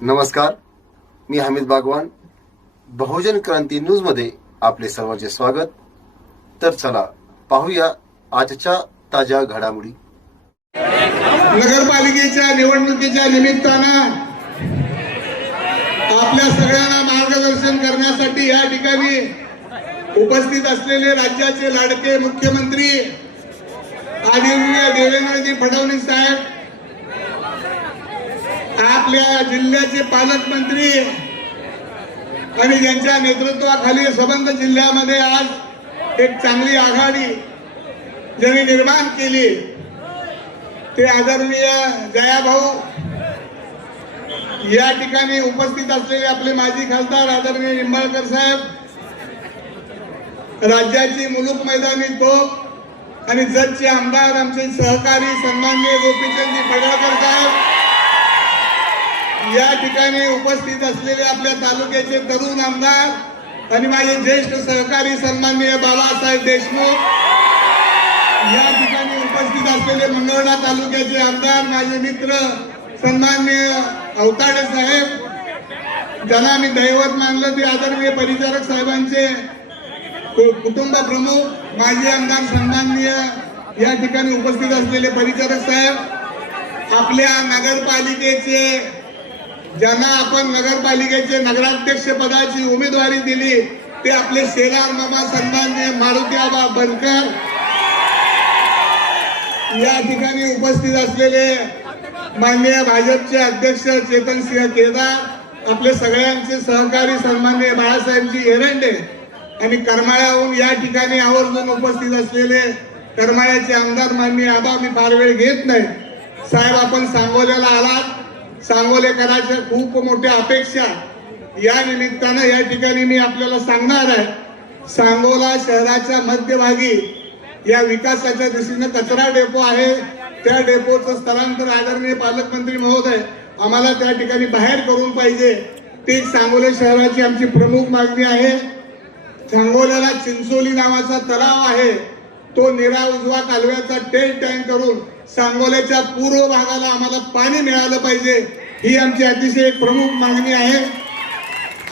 नमस्कार, मी हमीद बागवान. बहुजन क्रांती न्यूज मध्ये आपले सर्वांचे स्वागत. तर चला पाहूया आजच्या ताज्या घडामोडी. नगरपालिकेच्या निवडणुकीच्या निमित्तानं आपल्या सगळ्यांना मार्गदर्शन करण्यासाठी या ठिकाणी उपस्थित असलेले राज्याचे लाडके मुख्यमंत्री आदरणीय देवेंद्रजी फडणवीस साहेब, आपल्या जिल्ह्याचे पालकमंत्री आणि ज्यांच्या नेतृत्वाखाली संबंध जिल्ह्यामध्ये आज एक चांगली आघाडी ज्यांनी निर्माण केली ते आदरणीय जयाभाऊ, या ठिकाणी उपस्थित असलेले आपले माजी खासदार आदरणीय निंबाळकर साहेब, राज्याची मुलूक मैदानी तोफ आणि जतचे आमदार आमचे सहकारी सन्माननीय गोपीचंदजी पडळकर साहेब, या ठिकाणी उपस्थित असलेले आपल्या तालुक्याचे तरुण आमदार आणि माझे ज्येष्ठ सहकारी सन्माननीय बाबासाहेब देशमुख, या ठिकाणी उपस्थित असलेले मंगळवेढा तालुक्याचे आमदार माझे मित्र सन्माननीय अवताडे साहेब, ज्यांना मी दैवत मानलं ते आदरणीय परिचारक साहेबांचे कुटुंब प्रमुख माजी आमदार सन्माननीय या ठिकाणी उपस्थित असलेले परिचारक साहेब, आपल्या नगरपालिकेचे ज्यांना आपण नगरपालिकेचे नगराध्यक्ष पदाची उमेदवारी दिली ते आपले शेलार मामा सन्माननीय मारुती आबा बनकर, या ठिकाणी उपस्थित असलेले माननीय भाजपचे अध्यक्ष चेतनसिंह केदार, आपले सगळ्यांचे सहकारी सन्माननीय बाळासाहेबजी एरंडे आणि करमाळ्याहून या ठिकाणी आवर्जून उपस्थित असलेले करमाळ्याचे आमदार माननीय आबा, मी फार वेळ घेत नाही साहेब, आपण सांगोल्याला आलात. सांगोलेकरांच्या खूप मोठ्या अपेक्षा या निमित्तानं या ठिकाणी मी आपल्याला सांगणार आहे. सांगोला शहराच्या मध्यभागी या विकासाच्या दृष्टीने कचरा डेपो आहे, त्या डेपोचं स्थलांतर आदरणीय पालकमंत्री महोदय आम्हाला त्या ठिकाणी बाहेर करून पाहिजे. ती सांगोला शहराची आमची प्रमुख मागणी आहे. सांगोल्याला चिंचोली नावाचा तलाव आहे, तो निरा उजवा कालव्याचा टँक करून सांगोल्याच्या पूर्व भागाला आम्हाला पाणी मिळालं पाहिजे, ही आमची अतिशय एक प्रमुख मागणी आहे.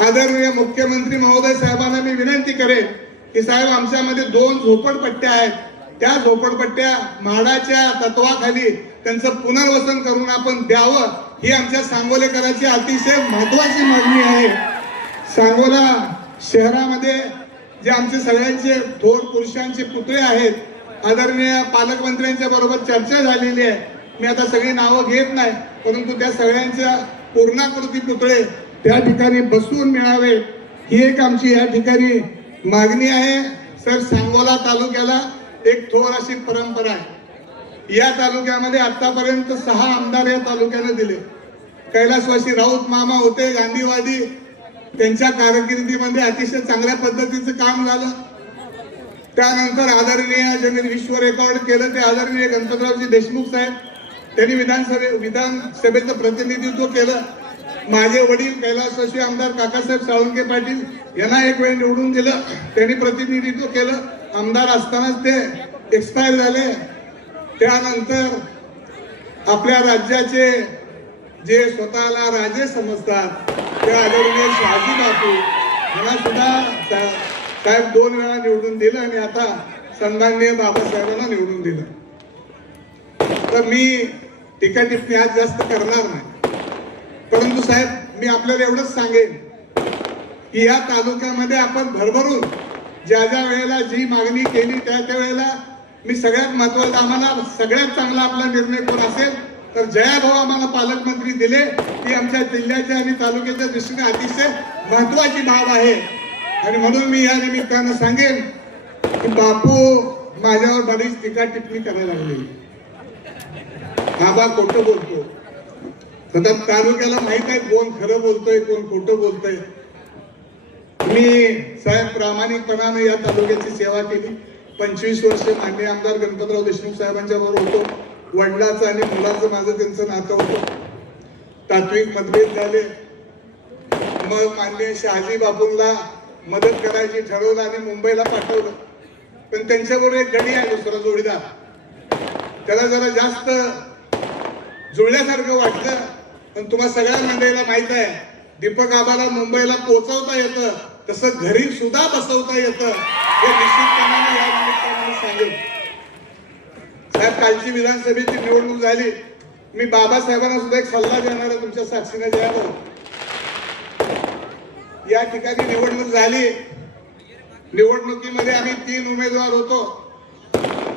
आदरणीय मुख्यमंत्री महोदय साहेबांना मी विनंती करेन की साहेब, आमच्यामध्ये 2 झोपडपट्ट्या आहेत, त्या झोपडपट्ट्या म्हाडाच्या तत्वाखाली त्यांचं पुनर्वसन करून आपण द्यावं, ही आमच्या सांगोलेकरांची अतिशय महत्वाची मागणी आहे. सांगोला शहरामध्ये जे आमचे सगळ्यांचे थोर पुरुषांचे पुतळे आहेत, आदरणीय पालकमंत्र्यांच्या बरोबर चर्चा झालेली आहे. मी आता सगळी नावं घेत नाही, परंतु त्या सगळ्यांच्या पूर्णाकृती पुतळे त्या ठिकाणी बसवून मिळावे, ही एक आमची या ठिकाणी मागणी आहे. सर, सांगोला तालुक्याला एक थोर अशी परंपरा आहे. या तालुक्यामध्ये आतापर्यंत 6 आमदार या तालुक्याने दिले. कैलासवासी राऊत मामा होते, गांधीवादी, त्यांच्या कारकिर्दीमध्ये अतिशय चांगल्या पद्धतीचं काम झालं. त्यानंतर आदरणीय ज्यांनी विश्व रेकॉर्ड केलं ते आदरणीय गणपतरावजी देशमुख साहेब, त्यांनी विधानसभेचं प्रतिनिधित्व केलं. माझे वडील कैलासवासी आमदार काकासाहेब साळुंके पाटील यांना एक वेळ निवडून दिलं, त्यांनी प्रतिनिधित्व केलं. आमदार असतानाच ते एक्सपायर झाले. त्यानंतर आपल्या राज्याचे जे स्वतःला राजे समजतात ते आदरणीय शहाजी बापू यांना सुद्धा साहेब 2 वेळा निवडून दिलं आणि आता सन्माननीय बाबासाहेबांना निवडून दिलं. तर मी टीका टिप्पणी आज जास्त करणार नाही, परंतु साहेब मी आपल्याला एवढंच सांगेन की या तालुक्यामध्ये आपण भरभरून ज्या ज्या वेळेला जी मागणी केली त्या वेळेला मी सगळ्यात महत्वाचं, आम्हाला सगळ्यात चांगला आपला निर्णय कोण असेल तर जयाभाऊ आम्हाला पालकमंत्री दिले, ही आमच्या जिल्ह्याच्या आणि तालुक्याच्या दृष्टीने अतिशय महत्वाची बाब आहे. आणि म्हणून मी या निमित्तानं सांगेन की बापू माझ्यावर बरीच टीका टिप्पणी करायला लागली. आबा खोटं बोलतो, सतत तालुक्याला माहित आहे कोण खरं बोलतोय कोण खोटं बोलतोय. मी साहेब प्रामाणिकपणाने या तालुक्याची सेवा केली. 25 वर्ष माननीय आमदार गणपतराव देशमुख साहेबांच्या बरोबर होतो. वडिलाचं आणि मुलाचं माझं त्यांचं नातं होतं. तात्विक मतभेद झाले, मग माननीय शहाजी बापूंना मदत करायची ठरवलं आणि मुंबईला पाठवलं. पण त्यांच्याबरोबर एक गडी आहे दुसरा जोडीदार, त्याला जरा जास्त जुळल्यासारखं वाटलं पण तुम्हा सगळ्या मंडळीला माहित आहे दीपक आबाला मुंबईला पोहोचवता येतं, तसं घरी सुद्धा बसवता येतं हे निश्चितपणाने या निमित्ताने सांगेन. साहेब, कालची विधानसभेची निवडणूक झाली. मी बाबासाहेबांना सुद्धा एक सल्ला देणार आहे तुमच्या साक्षीने द्यावं. या ठिकाणी निवडणूक झाली. निवडणुकीमध्ये आम्ही 3 उमेदवार होतो.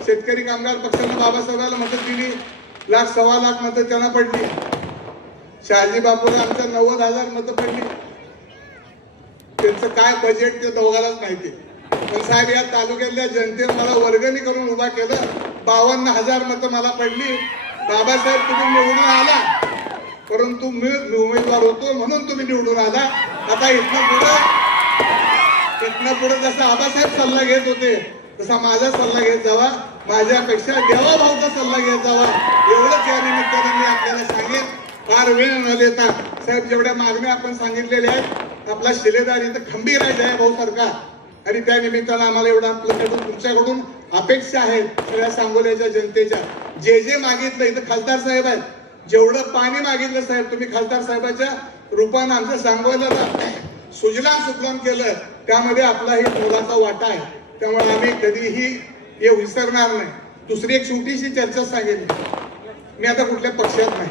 शेतकरी कामगार पक्षानं बाबासाहेबांना मतं दिली, 1,00,000 सव्वा लाख मतं त्यांना पडली. शहाजी बापूला आमच्या 90,000 मतं पडली. त्यांचं काय बजेट ते दोघांनाच माहिती. पण साहेब, या तालुक्यातल्या जनतेने मला वर्गणी करून उभा केलं. 52,000 मतं मला पडली. बाबासाहेब, तुम्ही निवडून आला, परंतु मी उमेदवार होतो म्हणून तुम्ही निवडून आला. आता इथनं पुढे जसा आबासाहेब सल्ला घेत होते तसा माझा सल्ला घेत जावा, माझ्यापेक्षा देवा भाऊचा सल्ला घेत जावा. एवढंच या निमित्तानं मी आपल्याला सांगेन. फार वेळ न देता साहेब, जेवढ्या मागण्या आपण सांगितलेल्या आहेत, आपला शिलेदार इथं खंबीर आहे जया भाऊ सारखा, आणि त्या निमित्तानं आम्हाला एवढं आपल्याकडून तुमच्याकडून अपेक्षा आहे सगळ्या सांगोल्याच्या जनतेच्या. जे मागितलं, इथं खासदार साहेब आहेत, जेवढं पाणी मागितलं साहेब तुम्ही खासदार साहेबाच्या रूपानं आमच्या सांगोल्याला सुजलाम सुफलाम केलं, त्यामध्ये आपलाही मोलाचा वाटा आहे. त्यामुळे आम्ही कधीही हे विसरणार नाही. दुसरी एक छोटीशी चर्चा सांगेन. मी आता कुठल्या पक्षात नाही.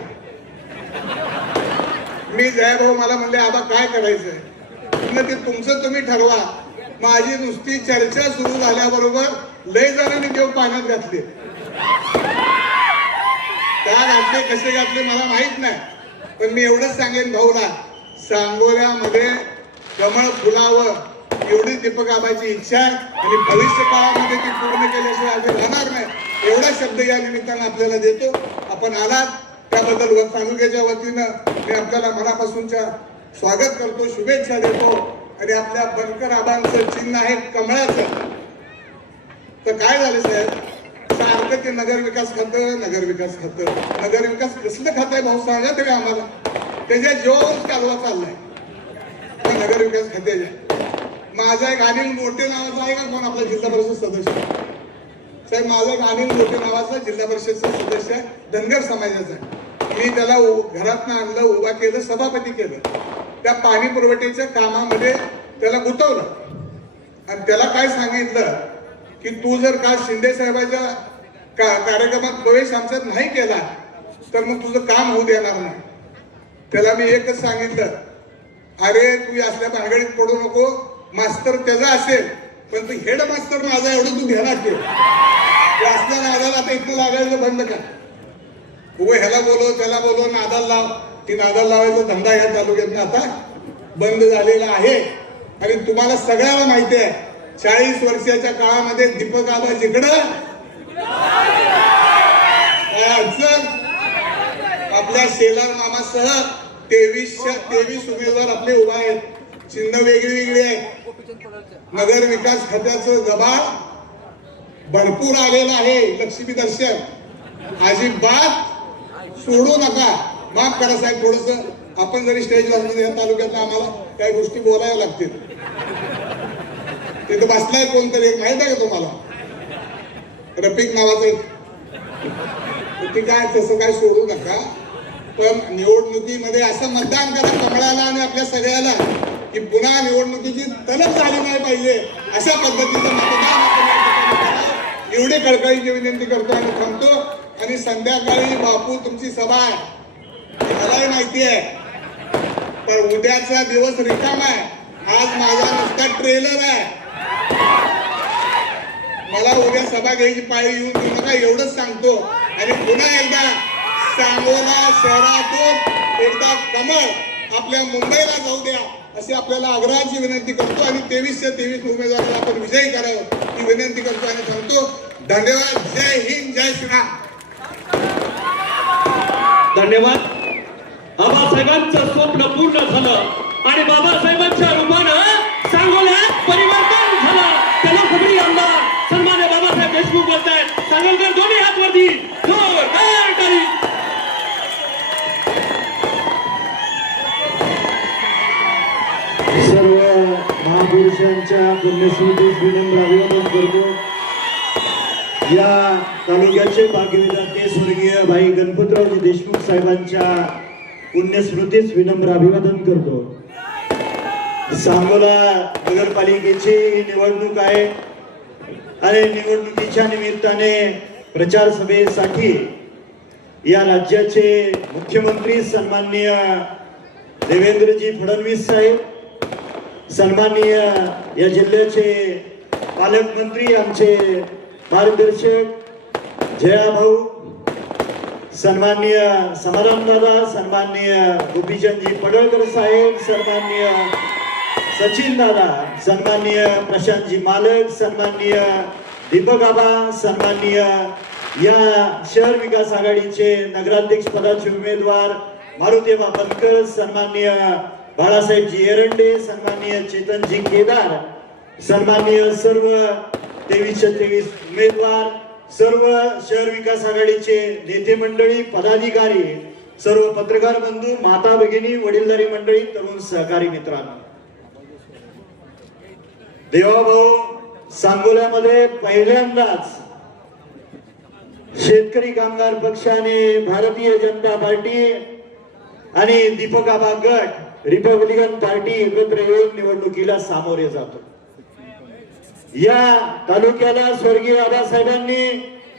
मी जयभाऊ मला म्हणले, आबा काय करायचंय, ते तुमचं तुम्ही ठरवा. माझी नुसती चर्चा सुरू झाल्याबरोबर लय जणांनी देव पाण्यात घातले. का घातले, कसे घातले मला माहित नाही, पण मी एवढंच सांगेन भाऊला, सांगोल्यामध्ये कमळ फुलावं एवढी दीपक आबाची इच्छा आहे, आणि भविष्य काळामध्ये ती पूर्ण केल्याशिवाय आम्ही राहणार नाही. एवढा शब्द या निमित्तानं आपल्याला देतो. आपण आलात त्याबद्दल तालुक्याच्या वतीनं मी आपल्याला मनापासूनच्या स्वागत करतो, शुभेच्छा देतो. आणि आपल्या बनकर आबांचं चिन्ह आहे कमळाचं. तर काय झालं साहेब, सारखं ते नगर विकास खातं, नगर विकास खातं, नगर विकास कसलं खातं आहे भाऊ सांगा तरी आम्हाला. त्याच्या जीवावरच कालवा चाललाय नगर विकास खात्याच्या. माझा एक अनिल मोठे नावाचा आहे का कोण आपला जिल्हा परिषद सदस्य साहेब, माझा एक अनिल मोठे नावाचा जिल्हा परिषदचा सदस्य आहे, धनगर समाजाचा. मी त्याला घरातनं आणलं, उभा केलं, सभापती केलं. त्या पाणी पुरवठ्याच्या कामामध्ये त्याला गुंतवलं आणि त्याला काय सांगितलं की तू जर का शिंदे साहेबाच्या कार्यक्रमात प्रवेश आमच्यात नाही केला तर मग तुझं काम होऊ देणार नाही. त्याला मी एकच सांगितलं, अरे तू असल्या भानगडीत पडू नको. मास्तर त्याचा असेल पण तू हेड मास्तर माझा एवढं तू ध्यानात ठेव. असल्या नादाला आता इथं लागायचं बंद कर. उभं ह्याला बोलव त्याला बोलव, नादाला लाव. ती नादाला लावायचा धंदा या तालुक्यात आता बंद झालेला आहे. आणि तुम्हाला सगळ्याला माहिती आहे 40 वर्षाच्या काळामध्ये दीपक आबा जिकडं आपल्या शेलार मामासह 23 उमेदवार आपले उभा आहेत. चिन्ह वेगळी आहे. नगर विकास खात्याचं दबाव भरपूर आलेलं आहे. लक्ष्मी दर्शन अजिबात सोडू नका. माफ करा साहेब, थोडस आपण जरी स्टेजवर या तालुक्यात आम्हाला काही गोष्टी बोलायला लागतील. तिथं बसलाय कोणतरी एक माहित आहे का तुम्हाला, रफिक नावाचं. ते काय तसं काय सोडू नका. पण निवडणुकीमध्ये असं मतदान करा कमळाला आणि आपल्या सगळ्याला की पुन्हा निवडणुकीची तलब झाली नाही पाहिजे अशा पद्धतीचं मतदान आपण एवढी कळकळीची विनंती करतो आणि थांबतो. आणि संध्याकाळी बापू तुमची सभा आहे मलाही माहिती आहे, पण उद्याचा दिवस रिकामा आहे. आज माझा नुसता ट्रेलर आहे. मला उद्या सभा घ्यायची पाळी येऊन देऊ नका एवढंच सांगतो. आणि पुन्हा एकदा सांगोला शहरातून एकदा कमळ आपल्या मुंबईला जाऊ द्या अशी आपल्याला आग्रहाची विनंती करतो. आणि 23 उमेदवाराला आपण विजयी करावं ही विनंती करतो आणि सांगतो. धन्यवाद. जय हिंद, जय श्रीराम. धन्यवाद. आबासाहेबांचं स्वप्न पूर्ण झालं आणि बाबासाहेबांच्या रूपानं सांगोल्यात परिवर्तन झालं. त्याला सगळी आमदार सन्मान्य बाबासाहेब देशमुख बोलतायत. सांगोलकर दोन्ही हात वरती, जोरदार टाळी. सर्व महापुरुषांच्या पुण्यस्मृतीस विनम्र अभिवादन करतो. या तालुक्याचे भाग्यविधाते स्वर्गीय भाई गणपतरावजी देशमुख साहेबांच्या पुण्यस्मृतीस विनम्र अभिवादन करतो. सांगोला नगरपालिकेची निवडणूक आहे आणि निवडणुकीच्या निमित्ताने प्रचार सभेसाठी या राज्याचे मुख्यमंत्री सन्माननीय देवेंद्रजी फडणवीस साहेब, सन्माननीय या जिल्ह्याचे पालकमंत्री आमचे मार्गदर्शक जयाभाऊ, सन्माननीय समाधान दादा, सन्माननीय गोपीचंदजी पडळकर साहेब, सन्माननीय सचिन दादा, सन्माननीय प्रशांतजी मालक, सन्माननीय दीपक आबा, सन्माननीय या शहर विकास आघाडीचे नगराध्यक्ष पदाचे उमेदवार मारुतीबा बनकर, सन्माननीय बाळासाहेबजी एरंडे, सन्माननीय चेतनजी केदार, सन्माननीय सर्व 2323 उमेदवार, सर्व शहर विकास आघाडीचे नेते मंडळी, पदाधिकारी, सर्व पत्रकार बंधू, माता भगिनी, वडीलधारी मंडळी, तरुण सहकारी मित्रांनो, देवाभाऊ, सांगोल्यामध्ये पहिल्यांदाच शेतकरी कामगार पक्षाने, भारतीय जनता पार्टी आणि दीपक आबा गट रिपब्लिकन पार्टी एकत्र येऊन निवडणुकीला सामोरे जातो. या तालुक्याला स्वर्गीय आबासाहेबांनी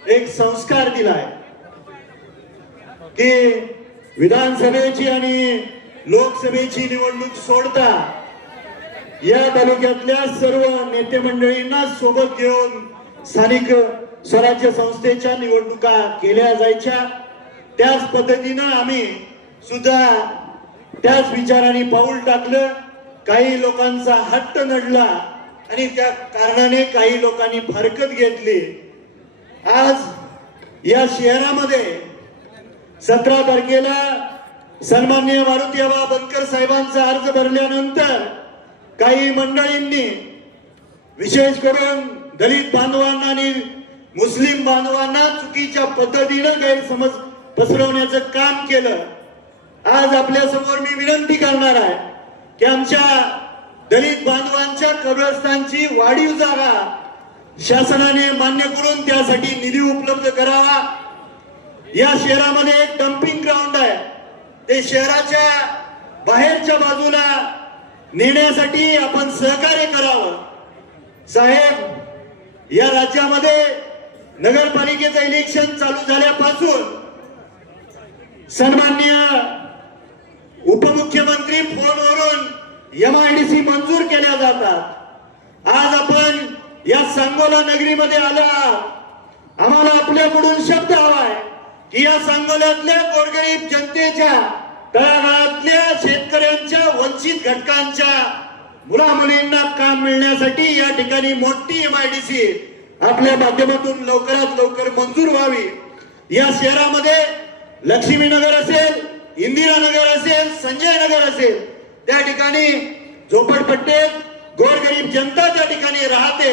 एक संस्कार दिलाय की विधानसभेची आणि लोकसभेची निवडणूक सोडता या तालुक्यातल्या सर्व नेते मंडळींना सोबत घेऊन स्थानिक स्वराज्य संस्थेच्या निवडणुका केल्या जायच्या. त्याच पद्धतीनं आम्ही सुद्धा त्याच विचाराने पाऊल टाकलं. काही लोकांचा हट्ट नडला आणि त्या कारणाने काही लोकांनी फारकत घेतली. आज या शहरामध्ये 17 तारखेला सन्माननीय मारुतीबा बनकर साहेबांचा अर्ज भरल्यानंतर काही मंडळींनी, विशेष करून दलित बांधवांना आणि मुस्लिम बांधवांना चुकीच्या पद्धतीनं गैरसमज पसरवण्याचं काम केलं. आज आपल्या समोर मी विनंती करणार आहे की आमच्या दलित बांधवांच्या कब्रस्तानची वाढीव जागा शासनाने मान्य करून त्यासाठी निधी उपलब्ध करावा. या शहरामध्ये एक डम्पिंग ग्राउंड आहे, ते शहराच्या बाहेरच्या बाजूला नेण्यासाठी आपण सहकार्य करावं. साहेब, या राज्यामध्ये नगरपालिकेचं इलेक्शन चालू झाल्यापासून सन्माननीय उपमुख्यमंत्री फोनवरून MIDC मंजूर केल्या जातात. आज आपण या सांगोला नगरीमध्ये आला, आम्हाला आपल्याकडून शब्द हवाय की या सांगोल्यातल्या गोरगरीब जनतेच्या, तळागाळातल्या शेतकऱ्यांच्या, वंचित घटकांच्या मुला मुलींना काम मिळण्यासाठी या ठिकाणी मोठी MIDC आपल्या माध्यमातून लवकरात लवकर मंजूर व्हावी. या शहरामध्ये लक्ष्मीनगर असेल, इंदिरानगर असेल, संजय नगर असेल, त्या ठिकाणी झोपडपट्टीत गोरगरीब जनता त्या ठिकाणी राहते.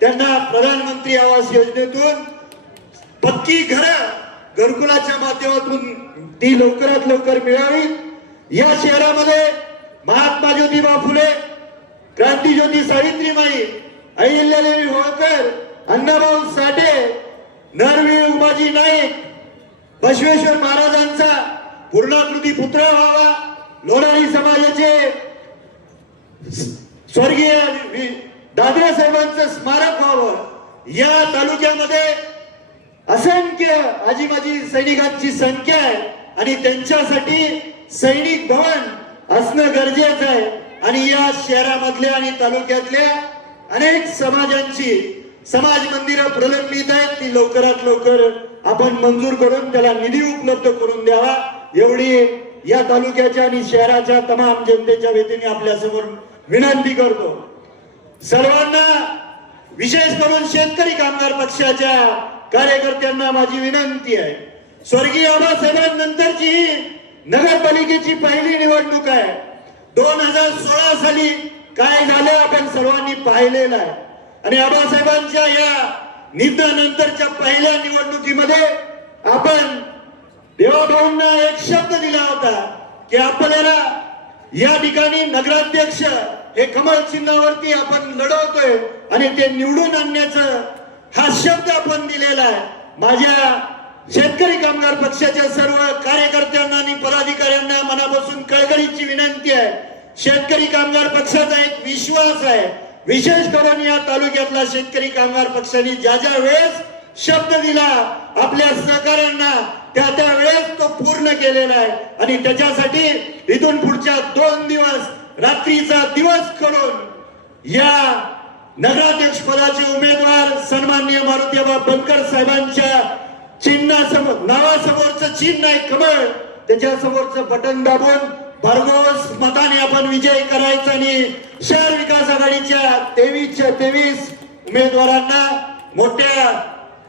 त्यांना प्रधानमंत्री आवास योजनेतून पक्की घरं घरकुलाच्या माध्यमातून ती लवकरात लवकर मिळावी. या शहरामध्ये महात्मा ज्योतिबा फुले, क्रांतीज्योती सावित्रीबाई, अहिल्यादेवी होळकर, अण्णाभाऊ साठे, नरवीर उमाजी नाईक, बसवेश्वर महाराजांचा पूर्णाकृती पुतळा व्हावा. लोणारी समाजाचे स्वर्गीय दादरा साहेबांचं स्मारक व्हावं. या तालुक्यामध्ये असंख्य आजी माजी सैनिकांची संख्या आहे आणि त्यांच्यासाठी सैनिक भवन असणं गरजेचं आहे. आणि या शहरामधल्या आणि तालुक्यातल्या अनेक समाजांची समाज मंदिरं प्रलंबित आहेत, ती लवकरात लवकर आपण मंजूर करून त्याला निधी उपलब्ध करून द्यावा, एवढी या तालुक्याच्या आणि शहराच्या तमाम जनतेच्या वतीने आपल्या समोर विनंती करतो. सर्वांना, विशेष करून शेतकरी कामगार पक्षाच्या कार्यकर्त्यांना माझी विनंती आहे, स्वर्गीय आबासाहेबांनंतरची ही नगरपालिकेची पहिली निवडणूक आहे. 2016 साली काय झालं आपण सर्वांनी पाहिलेलं आहे. आणि आबासाहेबांच्या या निधनानंतरच्या पहिल्या निवडणुकीमध्ये आपण देवाभाऊंना एक शब्द दिला होता की आपल्याला या ठिकाणी नगराध्यक्ष हे कमळ चिन्हावरती आपण लढवतोय आणि ते निवडून आणण्याचं हा शब्द आपण दिलेला आहे. माझ्या शेतकरी कामगार पक्षाच्या सर्व कार्यकर्त्यांना आणि पदाधिकाऱ्यांना मनापासून कळकळीची विनंती आहे. शेतकरी कामगार पक्षाचा एक विश्वास आहे, विशेष करून या तालुक्यातला शेतकरी कामगार पक्षाने ज्या ज्या वेळेस शब्द दिला आपल्या सहकाऱ्यांना त्या वेळेस तो पूर्ण केलेला आहे. आणि त्याच्यासाठी इथून पुढच्या 2 दिवस रात्रीचा दिवस करून या नगराध्यक्ष पदाचे उमेदवार सन्माननीय मारुतीबा बनकर साहेबांच्या चिन्हासमोर, नावासमोरचं चिन्ह आहे कमळ, त्याच्या समोरचं बटन दाबून भरघोस मताने आपण विजय करायचा आणि शहर विकास आघाडीच्या 23 उमेदवारांना मोठ्या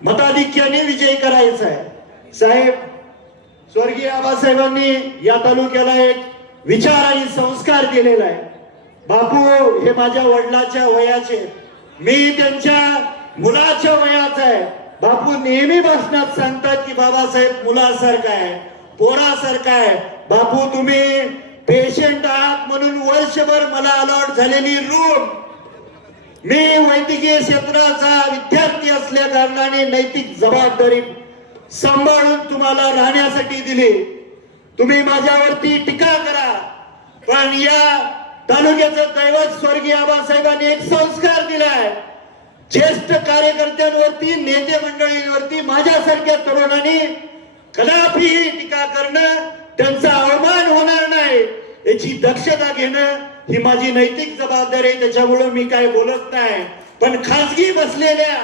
मताधिक्याने विजय करायचा आहे. साहेब, स्वर्गीय आबासाहेबांनी या तालुक्याला एक विचार आणि संस्कार दिलेला आहे. बापू हे माझ्या वडिलाच्या वयाचे, मी त्यांच्या मुलाच्या वयाचा आहे. बापू नेहमी भाषणात सांगतात की बाबासाहेब मुलासारखा आहे, पोरासारखा आहे. बापू तुम्ही पेशंट आहात म्हणून वर्षभर मला अलॉट झालेली रूम मी वैद्यकीय क्षेत्राचा विद्यार्थी असल्या कारणाने नैतिक जबाबदारी सांभाळून तुम्हाला राहण्यासाठी दिली. तुम्ही माझ्यावरती टीका करा, पण या तालुक्याचं दैवत स्वर्गीय आबासाहेबांनी एक संस्कार दिलाय. ज्येष्ठ कार्यकर्त्यांवरती, नेते मंडळींवरती माझ्यासारख्या तरुणांनी कदापि टीका करणं, त्यांचा अवमान होणार नाही याची दक्षता घेणं ही माझी नैतिक जबाबदारी आहे. त्याच्यामुळे मी काय बोलत नाही, पण खासगी बसलेल्या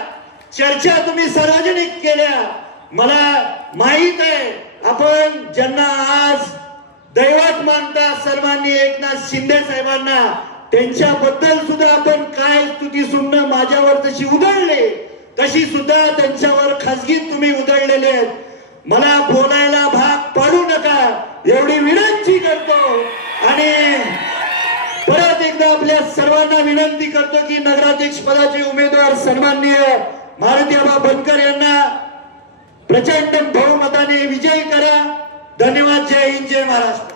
चर्चा तुम्ही सार्वजनिक केल्या. मला माहित आहे आपण ज्यांना आज दैवत मानता सन्माननीय एकनाथ शिंदे साहेबांना, त्यांच्याबद्दल सुद्धा आपण काय स्तुती सुनणं माझ्यावर तशी उधळले, तशी सुद्धा त्यांच्यावर खासगीत तुम्ही उधळलेले आहेत. मला बोलायला भाग पाडू नका एवढी विनंती करतो. आणि परत एकदा आपल्या सर्वांना विनंती करतो की नगराध्यक्ष पदाचे उमेदवार सन्माननीय मारुतीबा बनकर यांना प्रचंड बहुमताने विजयी करा. धन्यवाद. जय हिंद, जय महाराष्ट्र.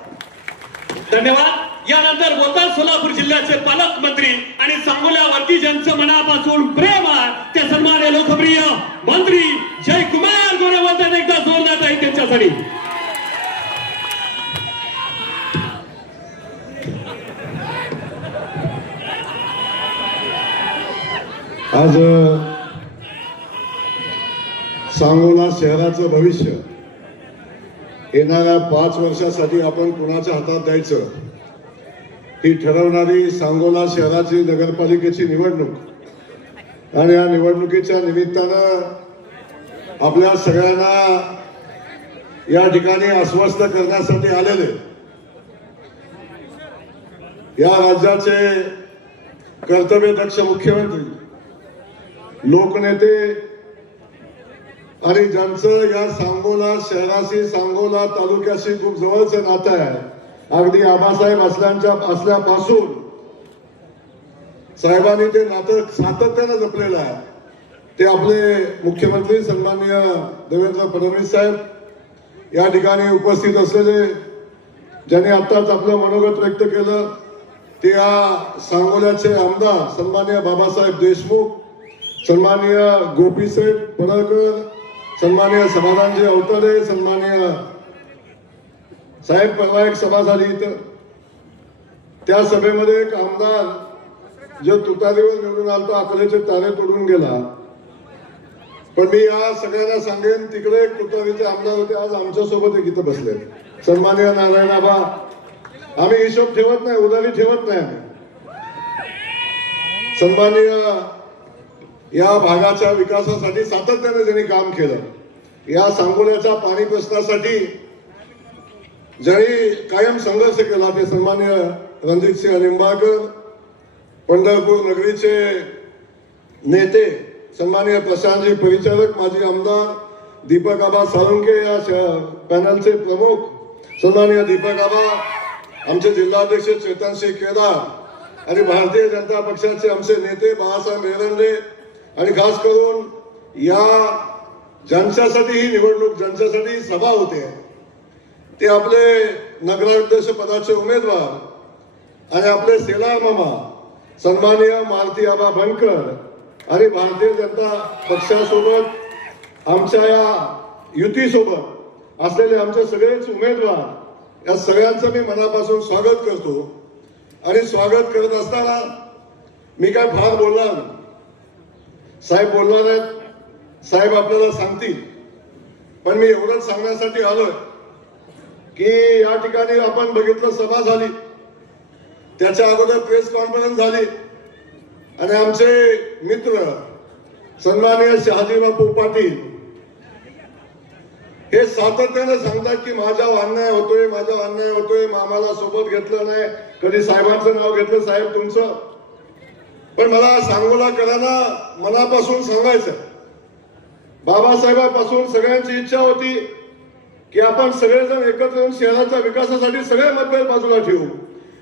धन्यवाद. यानंतर बोलतात सोलापूर जिल्ह्याचे पालकमंत्री आणि सांगोल्यावरती ज्यांचं मनापासून प्रेम आहे ते सन्माननीय लोकप्रिय मंत्री जयकुमार गोरे बोलतात. एकदा जोरदार आहे त्यांच्यासाठी. आज सांगोला शहराचं भविष्य येणाऱ्या 5 वर्षासाठी आपण कुणाच्या हातात द्यायचं ही ठरवणारी सांगोला शहराची नगरपालिकेची निवडणूक. आणि या निवडणुकीच्या निमित्तानं आपल्या सगळ्यांना या ठिकाणी आश्वस्त करण्यासाठी आलेले या राज्याचे कर्तव्यदक्ष मुख्यमंत्री, लोकनेते आणि ज्यांचं या सांगोला शहराशी, सांगोला तालुक्याशी खूप जवळचं नातं आहे. अगदी आबासाहेब असल्यापासून साहेबांनी ते नातं सातत्यानं जपलेलं आहे. ते आपले मुख्यमंत्री सन्माननीय देवेंद्र फडणवीस साहेब, या ठिकाणी उपस्थित असलेले ज्यांनी आत्ताच आपलं मनोगत व्यक्त केलं ते या सांगोल्याचे आमदार सन्माननीय बाबासाहेब देशमुख, सन्माननीय गोपीसाहेब पडळकर, सन्माननीय समाधानजी अवतडे, सन्माननीय साहेब. परवा एक सभा झाली इथं, त्या सभेमध्ये एक आमदार जो तुतारीवर निवडून आलता अकलेचे तारे तोडून गेला. पण मी या सगळ्यांना सांगेन, तिकडे एक तुतारीचे आमदार होते, आज आमच्या सोबत एक इथं बसले सन्माननीय नारायण आबा. आम्ही हिशोब ठेवत नाही, उधारी ठेवत नाही. सन्माननीय या भागाच्या विकासासाठी सातत्याने ज्यांनी काम केलं, या सांगोल्याच्या पाणी प्रश्नासाठी ज्यांनी कायम संघर्ष केला ते सन्माननीय रणजितसिंह निंबाळकर, पंढरपूर नगरीचे नेते सन्माननीय प्रशांतजी परिचारक, माजी आमदार दीपक आबा साळुंके, या पॅनलचे प्रमुख सन्माननीय दीपक आबा, आमचे जिल्हाध्यक्ष चेतनसिंह केदार आणि भारतीय जनता पक्षाचे आमचे नेते बाळासाहेब एरंडे. आणि खास करून या ज्यांच्यासाठी ही निवडणूक, ज्यांच्यासाठी सभा होते ते आपले नगराध्यक्ष पदाचे उमेदवार आणि आपले सेलार मामा सन्माननीय मारुतीबा बनकर आणि भारतीय जनता पक्षासोबत आमच्या युतीसोबत असलेले आमचे सगळेच उमेदवार या सगळ्यांचं मी मनापासून स्वागत करतो. आणि स्वागत करत असताना मी काय फार बोलणार नाही. साहेब बोलणार आहेत, साहेब आपल्याला सांगतील. पण मी एवढंच सांगण्यासाठी आलोय की या ठिकाणी आपण बघितलं सभा झाली, त्याच्या अगोदर प्रेस कॉन्फरन्स झाली आणि आमचे मित्र सन्माननीय शहाजी बापू पाटील हे सातत्याने सांगतात की माझा अन्याय होतोय, माझा अन्याय होतोय, मामाला सोबत घेतलं नाही, कधी साहेबांचं नाव घेतलं साहेब तुमचं. पण मला सांगोलाकरांना मनापासून सांगायचं, बाबासाहेबांपासून सगळ्यांची इच्छा होती की आपण सगळेजण एकत्र येऊन शहराच्या विकासासाठी सगळे मतभेद बाजूला ठेवू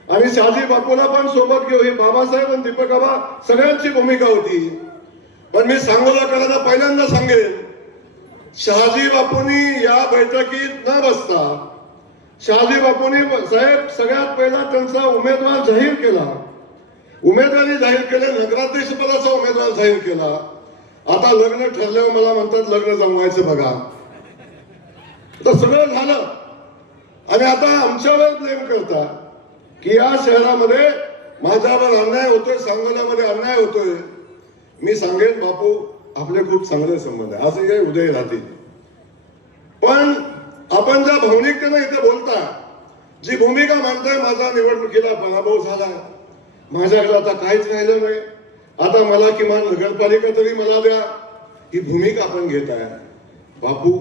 आणि शहाजी बापूला पण सोबत घेऊ. ही बाबासाहेब आणि दीपक आबा सगळ्यांची भूमिका होती. पण मी सांगोलाकरांना पहिल्यांदा सांगेन, शहाजी बापूंनी या बैठकीत न बसता शहाजी बापूंनी साहेब सगळ्यात पहिला त्यांचा उमेदवार जाहीर केला. उमेदवारी जाहीर केले, नगराध्यक्ष पदाचा उमेदवार जाहीर केला. आता लग्न ठरल्यावर मला म्हणतात लग्न जमवायचं बघा. तर सगळं झालं आणि आता आमच्यावर ब्लेम करता की या शहरामध्ये माझ्यावर अन्याय होतोय, सांगोल्यामध्ये अन्याय होतोय. मी सांगेन बापू आपले खूप चांगले संबंध आहे, असं हे उदय राहतील. पण आपण ज्या भावनिकतेने इथे बोलता, जी भूमिका मांडताय, माझा निवडणुकीला पराभव झाला, माझ्याकडे आता काहीच राहिलं नाही, आता मला किमान नगरपालिका तरी मला द्या, ही भूमिका आपण घेत आहे. बापू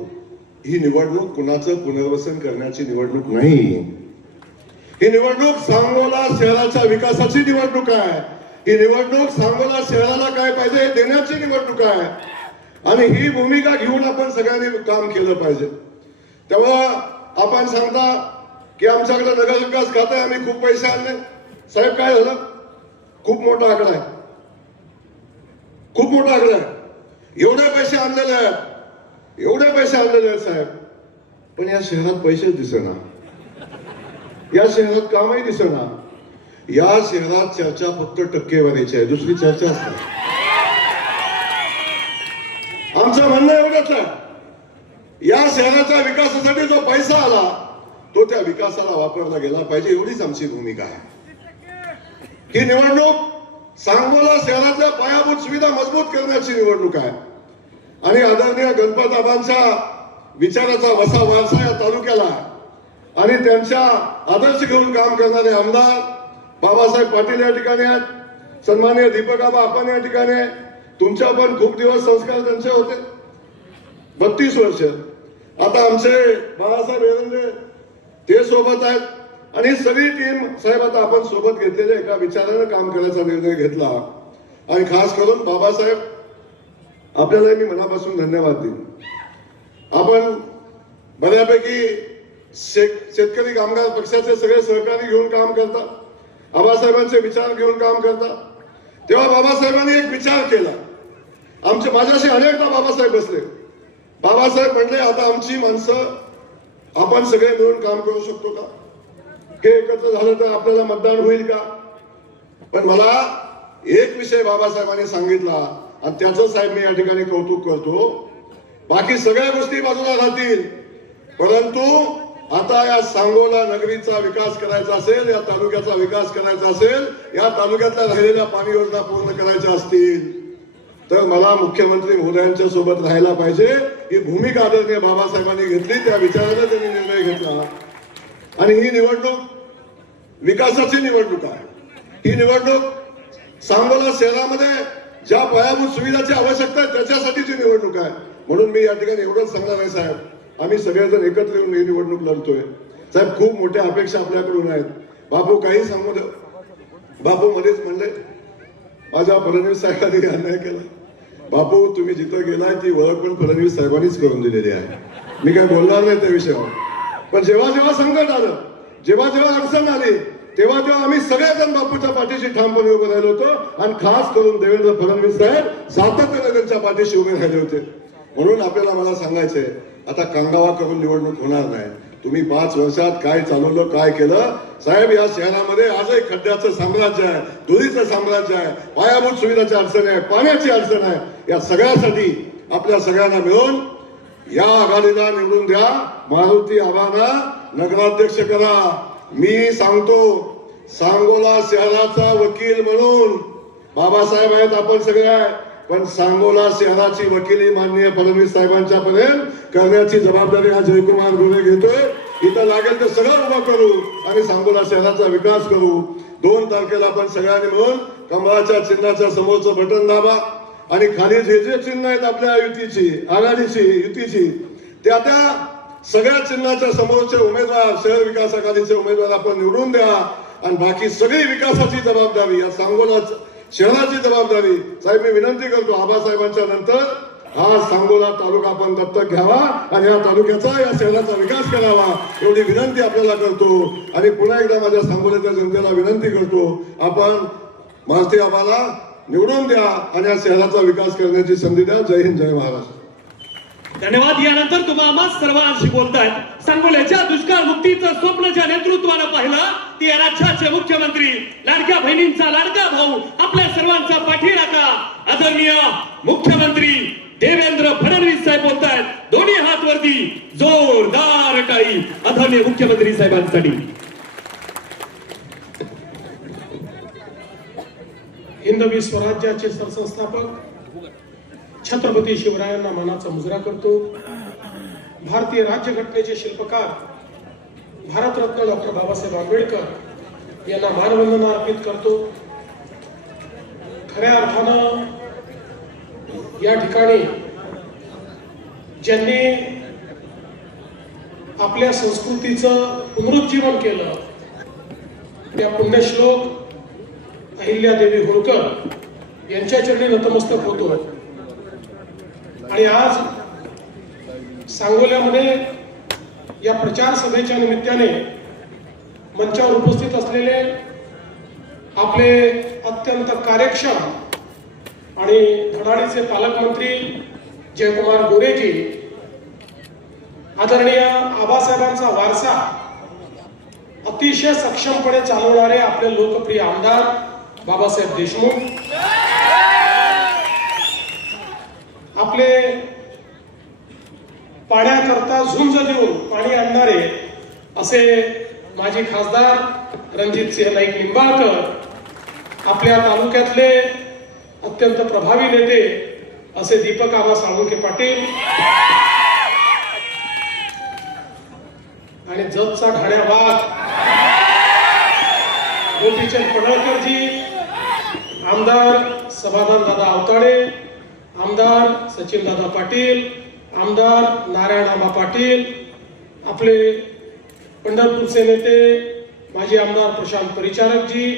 ही निवडणूक कुणाचं पुनर्वसन करण्याची निवडणूक नाही. ही निवडणूक सांगोला शहराच्या विकासाची निवडणूक आहे. ही निवडणूक सांगोला शहराला काय पाहिजे हे देण्याची निवडणूक आहे. आणि ही भूमिका घेऊन आपण सगळ्यांनी काम केलं पाहिजे. तेव्हा आपण सांगता की आमच्याकडे नगर विकास खातं आहे, आम्ही खूप पैसे आणले. साहेब काय झालं? खूप मोठा आकडा आहे, खूप मोठा आकडा आहे. एवढे पैसे आणलेले आहेत, एवढे पैसे आणलेले आहेत साहेब. पण या शहरात पैसेच दिसेना, या शहरात कामही दिसेना. या शहरात चर्चा फक्त टक्केवारीची आहे, दुसरी चर्चा असते. आमचं म्हणणं एवढंच आहे, या शहराच्या विकासासाठी जो पैसा आला तो त्या विकासाला वापरला गेला पाहिजे, एवढीच आमची भूमिका आहे. ही निवडणूक सांगोला शहराच्या पायाभूत सुविधा मजबूत करण्याची निवडणूक आहे. आणि आदरणीय गणपत आबांच्या विचाराचा वसा वारसा या तालुक्याला आणि त्यांच्या आदर्श घेऊन काम करणारे आमदार बाबासाहेब पाटील या ठिकाणी आहेत, सन्माननीय दीपक आबा आपण या ठिकाणी आहे. तुमच्या पण खूप दिवस संस्कार त्यांचे होते, 32 वर्ष. आता आमचे बाळासाहेब एरंडे ते सोबत आहेत आणि सगळी टीम साहेब आता आपण सोबत घेतलेले एका विचारानं काम करायचा निर्णय घेतला. आणि खास करून बाबासाहेब आपल्याला मी मनापासून धन्यवाद देईन. आपण बऱ्यापैकी शेतकरी कामगार पक्षाचे सगळे सहकारी घेऊन काम करता, आबासाहेबांचे विचार घेऊन काम करता. तेव्हा बाबासाहेबांनी एक विचार केला. माझ्याशी अनेकदा बाबासाहेब बसले. बाबासाहेब म्हणले आता आमची माणसं आपण सगळे मिळून काम करू शकतो का? हे एकत्र झालं तर आपल्याला मतदान होईल का? पण मला एक विषय बाबासाहेबांनी सांगितला आणि त्याचं साहेब मी या ठिकाणी कौतुक करतो. बाकी सगळ्या गोष्टी बाजूला राहतील, परंतु आता या सांगोला नगरीचा विकास करायचा असेल, या तालुक्याचा विकास करायचा असेल, या तालुक्यातल्या राहिलेल्या पाणी योजना पूर्ण करायच्या असतील तर मला मुख्यमंत्री महोदयांच्या सोबत राहायला पाहिजे. ही भूमिका आदरणीय बाबासाहेबांनी घेतली, त्या विचाराने त्यांनी निर्णय घेतला. आणि ही निवडणूक विकासाची निवडणूक आहे. ही निवडणूक सांगोला शहरामध्ये ज्या पायाभूत सुविधाची आवश्यकता आहे त्याच्यासाठीची निवडणूक आहे. म्हणून मी या ठिकाणी एवढंच सांगणार आहे साहेब, आम्ही सगळेजण एकत्र येऊन ही निवडणूक लढतोय. साहेब खूप मोठ्या अपेक्षा आपल्याकडून आहेत. बापू काही सांगू दे. बापू मध्येच म्हणले माझ्या फडणवीस साहेबांनी अन्याय केला. बापू तुम्ही जिथं गेलाय ती ओळख पण फडणवीस साहेबांनीच करून दिलेली आहे. मी काय बोलणार नाही त्या विषयावर. पण जेव्हा जेव्हा संकट आलं, जेव्हा जेव्हा अडचण आली, तेव्हा तेव्हा आम्ही सगळेजण बापूच्या पाठीशी ठामपणे उभे राहिलो होतो. आणि खास करून देवेंद्र फडणवीस साहेब सातत्याने त्यांच्या पाठीशी उभे राहिले होते. म्हणून आपल्याला मला सांगायचंय, आता कांगावा करून निवडणूक होणार नाही. तुम्ही 5 वर्षात काय चालवलं, काय केलं साहेब? या शहरामध्ये आजही खड्ड्याचं साम्राज्य आहे, धुळीचं साम्राज्य आहे, पायाभूत सुविधाची अडचण आहे, पाण्याची अडचण आहे. या सगळ्यासाठी आपल्या सगळ्यांना मिळून या आघाडीला निवडून द्या, मारुती आबांना नगराध्यक्ष करा. मी सांगतो, सांगोला शहराचा वकील म्हणून बाबासाहेब आहेत, आपण सगळे आहे, पण सांगोला शहराची वकिली माननीय फडणवीस साहेबांच्या पर्यंत करण्याची जबाबदारी हा जयकुमार गोरे घेतोय. इथं लागेल तर सगळं उभं करू आणि सांगोला शहराचा विकास करू. 2 तारखेला आपण सगळ्यांनी मिळून कमळाच्या चिन्हाच्या समोरचं बटन दाबा आणि खाली जे जे चिन्ह आहेत आपल्या युतीची, आघाडीची, युतीची, त्या सगळ्या चिन्हाच्या समोरचे उमेदवार, शहर विकास आघाडीचे उमेदवार आपण निवडून द्या आणि बाकी सगळी विकासाची जबाबदारी, या सांगोला शहराची जबाबदारी. साहेब, मी विनंती करतो, आबासाहेबांच्या नंतर हा सांगोला तालुका आपण दत्तक घ्यावा आणि या तालुक्याचा, या शहराचा विकास करावा, एवढी विनंती आपल्याला करतो. आणि पुन्हा एकदा माझ्या सांगोल्याच्या जनतेला विनंती करतो, आपण मारुती आबाला निवडून द्या आणि या शहराचा विकास करण्याची संधी द्या. जय हिंद, जय महाराष्ट्र. धन्यवाद. यानंतर तुम्हा आम्हा सर्वांशी बोलतायत सांगोल्याच्या दुष्काळ मुक्तीचं स्वप्न ज्या नेतृत्वानं पाहिलं, ते या राज्याचे मुख्यमंत्री, लाडक्या बहिणींचा लाडका भाऊ, आपल्या सर्वांचा पाठीराखा आदरणीय मुख्यमंत्री देवेंद्र फडणवीस साहेब बोलतायत. दोन्ही हात वरती, जोरदार टाळी आदरणीय मुख्यमंत्री साहेबांसाठी. हिंदवी स्वराज्याचे सरसंस्थापक छत्रपती शिवरायांना मानाचा मुजरा करतो. भारतीय राज्यघटनेचे शिल्पकार भारतरत्न डॉक्टर बाबासाहेब आंबेडकर यांना मानवंदना अर्पित करतो. खऱ्या अर्थानं या ठिकाणी ज्यांनी आपल्या संस्कृतीचं पुनरुज्जीवन केलं, त्या पुण्यश्लोक अहिल्यादेवी होळकर यांच्या चरणी नतमस्तक होतो. आणि आज सांगोल्यामध्ये या प्रचार सभेच्या निमित्ताने मंचावर उपस्थित असलेले आपले अत्यंत कार्यक्षम आणि धडाडीचे पालकमंत्री जयकुमार गोरेजी, आदरणीय आबासाहेबांचा वारसा अतिशय सक्षमपणे चालवणारे आपले लोकप्रिय आमदार बाबासाहेब देशमुख, आपले पाण्याकरता झुंज देऊन पाणी आणणारे असे माजी खासदार रणजितसिंह नाईक निंबाळकर, आपल्या तालुक्यातले अत्यंत प्रभावी नेते असे दीपक आबा साळुंखे पाटील आणि जतचा ढाण्या वाघ गोपीचंद पडळकरजी, आमदार समाधान दादा अवताडे, आमदार सचिन दादा पाटील, आमदार नारायण आबा पाटील, आपले पंढरपूरचे नेते माजी आमदार प्रशांत परिचारकजी,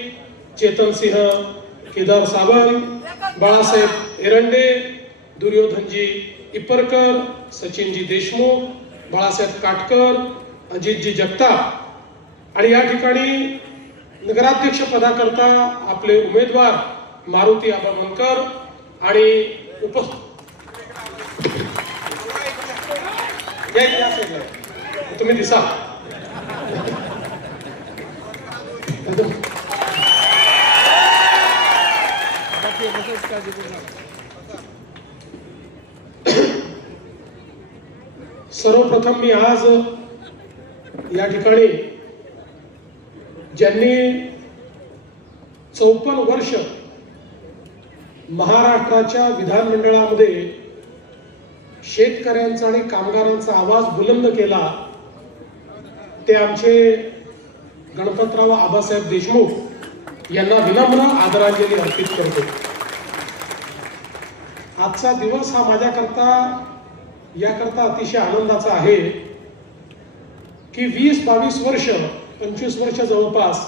चेतनसिंह केदार सावंत, बाळासाहेब एरंडे, दुर्योधनजी इपरकर, सचिनजी देशमुख, बाळासाहेब काटकर, अजितजी जगताप आणि या ठिकाणी नगराध्यक्ष पदाकरता आपले उमेदवार मारुती आबा मनकर आणि तुम्ही दिसा सर्वप्रथम मी आज या ठिकाणी ज्यांनी 54 वर्ष महाराष्ट्राच्या विधानमंडळामध्ये शेतकऱ्यांचा आणि कामगारांचा आवाज बुलंद केला, ते आमचे गणपतराव आबासाहेब देशमुख यांना विनम्र आदरांजली अर्पित करतो. आजचा दिवस हा माझ्याकरता याकरता अतिशय आनंदाचा आहे की 20-22 वर्ष 25 वर्ष जवळपास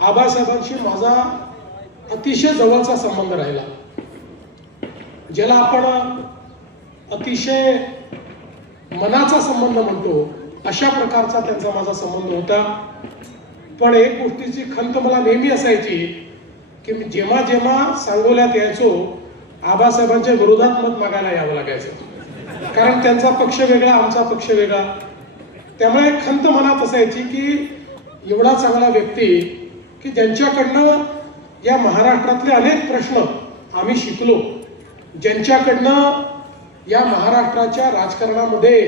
आबासाहेबांशी माझा अतिशय जवळचा संबंध राहिला. ज्याला आपण अतिशय मनाचा संबंध म्हणतो, अशा प्रकारचा त्यांचा माझा संबंध होता. पण एक गोष्टीची खंत मला नेहमी असायची की मी जेव्हा जेव्हा सांगोल्यात यायचो, आबासाहेबांच्या विरोधात मत मागायला यावं लागायचं, कारण त्यांचा पक्ष वेगळा, आमचा पक्ष वेगळा. त्यामुळे खंत मनात असायची की एवढा चांगला व्यक्ती की ज्यांच्याकडनं या महाराष्ट्रातले अनेक प्रश्न आम्ही शिकलो, ज्यांच्याकडनं या महाराष्ट्राच्या राजकारणामध्ये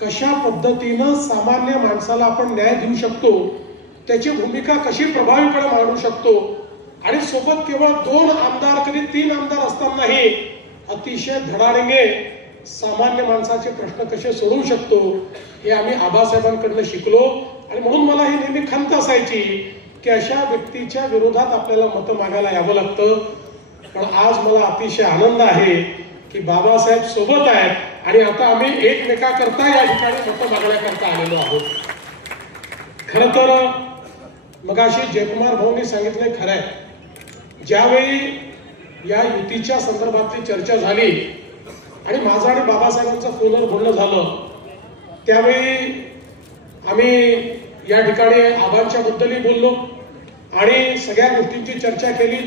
कशा पद्धतीनं सामान्य माणसाला आपण न्याय देऊ शकतो, त्याची भूमिका कशी प्रभावीपणे मांडू शकतो आणि सोबत केवळ 2 आमदार कधी 3 आमदार असतानाही अतिशय धडाडीने सामान्य माणसाचे प्रश्न कसे सोडवू शकतो हे आम्ही आबासाहेबांकडनं शिकलो. आणि म्हणून मला ही नेहमी खंत असायची की अशा व्यक्तीच्या विरोधात आपल्याला मतं मागायला यावं लागतं. पण आज मला अतिशय आनंद आहे की बाबासाहेब सोबत आहेत आणि आता आम्ही एकमेकाकरता या ठिकाणी मतं मागण्याकरता आलेलो आहोत. खरं तर मगाशी जयकुमार भाऊंनी सांगितलंय खरं आहे, ज्यावेळी या युतीच्या संदर्भातली चर्चा झाली आणि माझं आणि बाबासाहेबांचं फोनवर बोलणं झालं, त्यावेळी आम्ही या ठिकाणी आबांच्या बद्दलही बोललो आणि सगळ्या गोष्टींची चर्चा केली.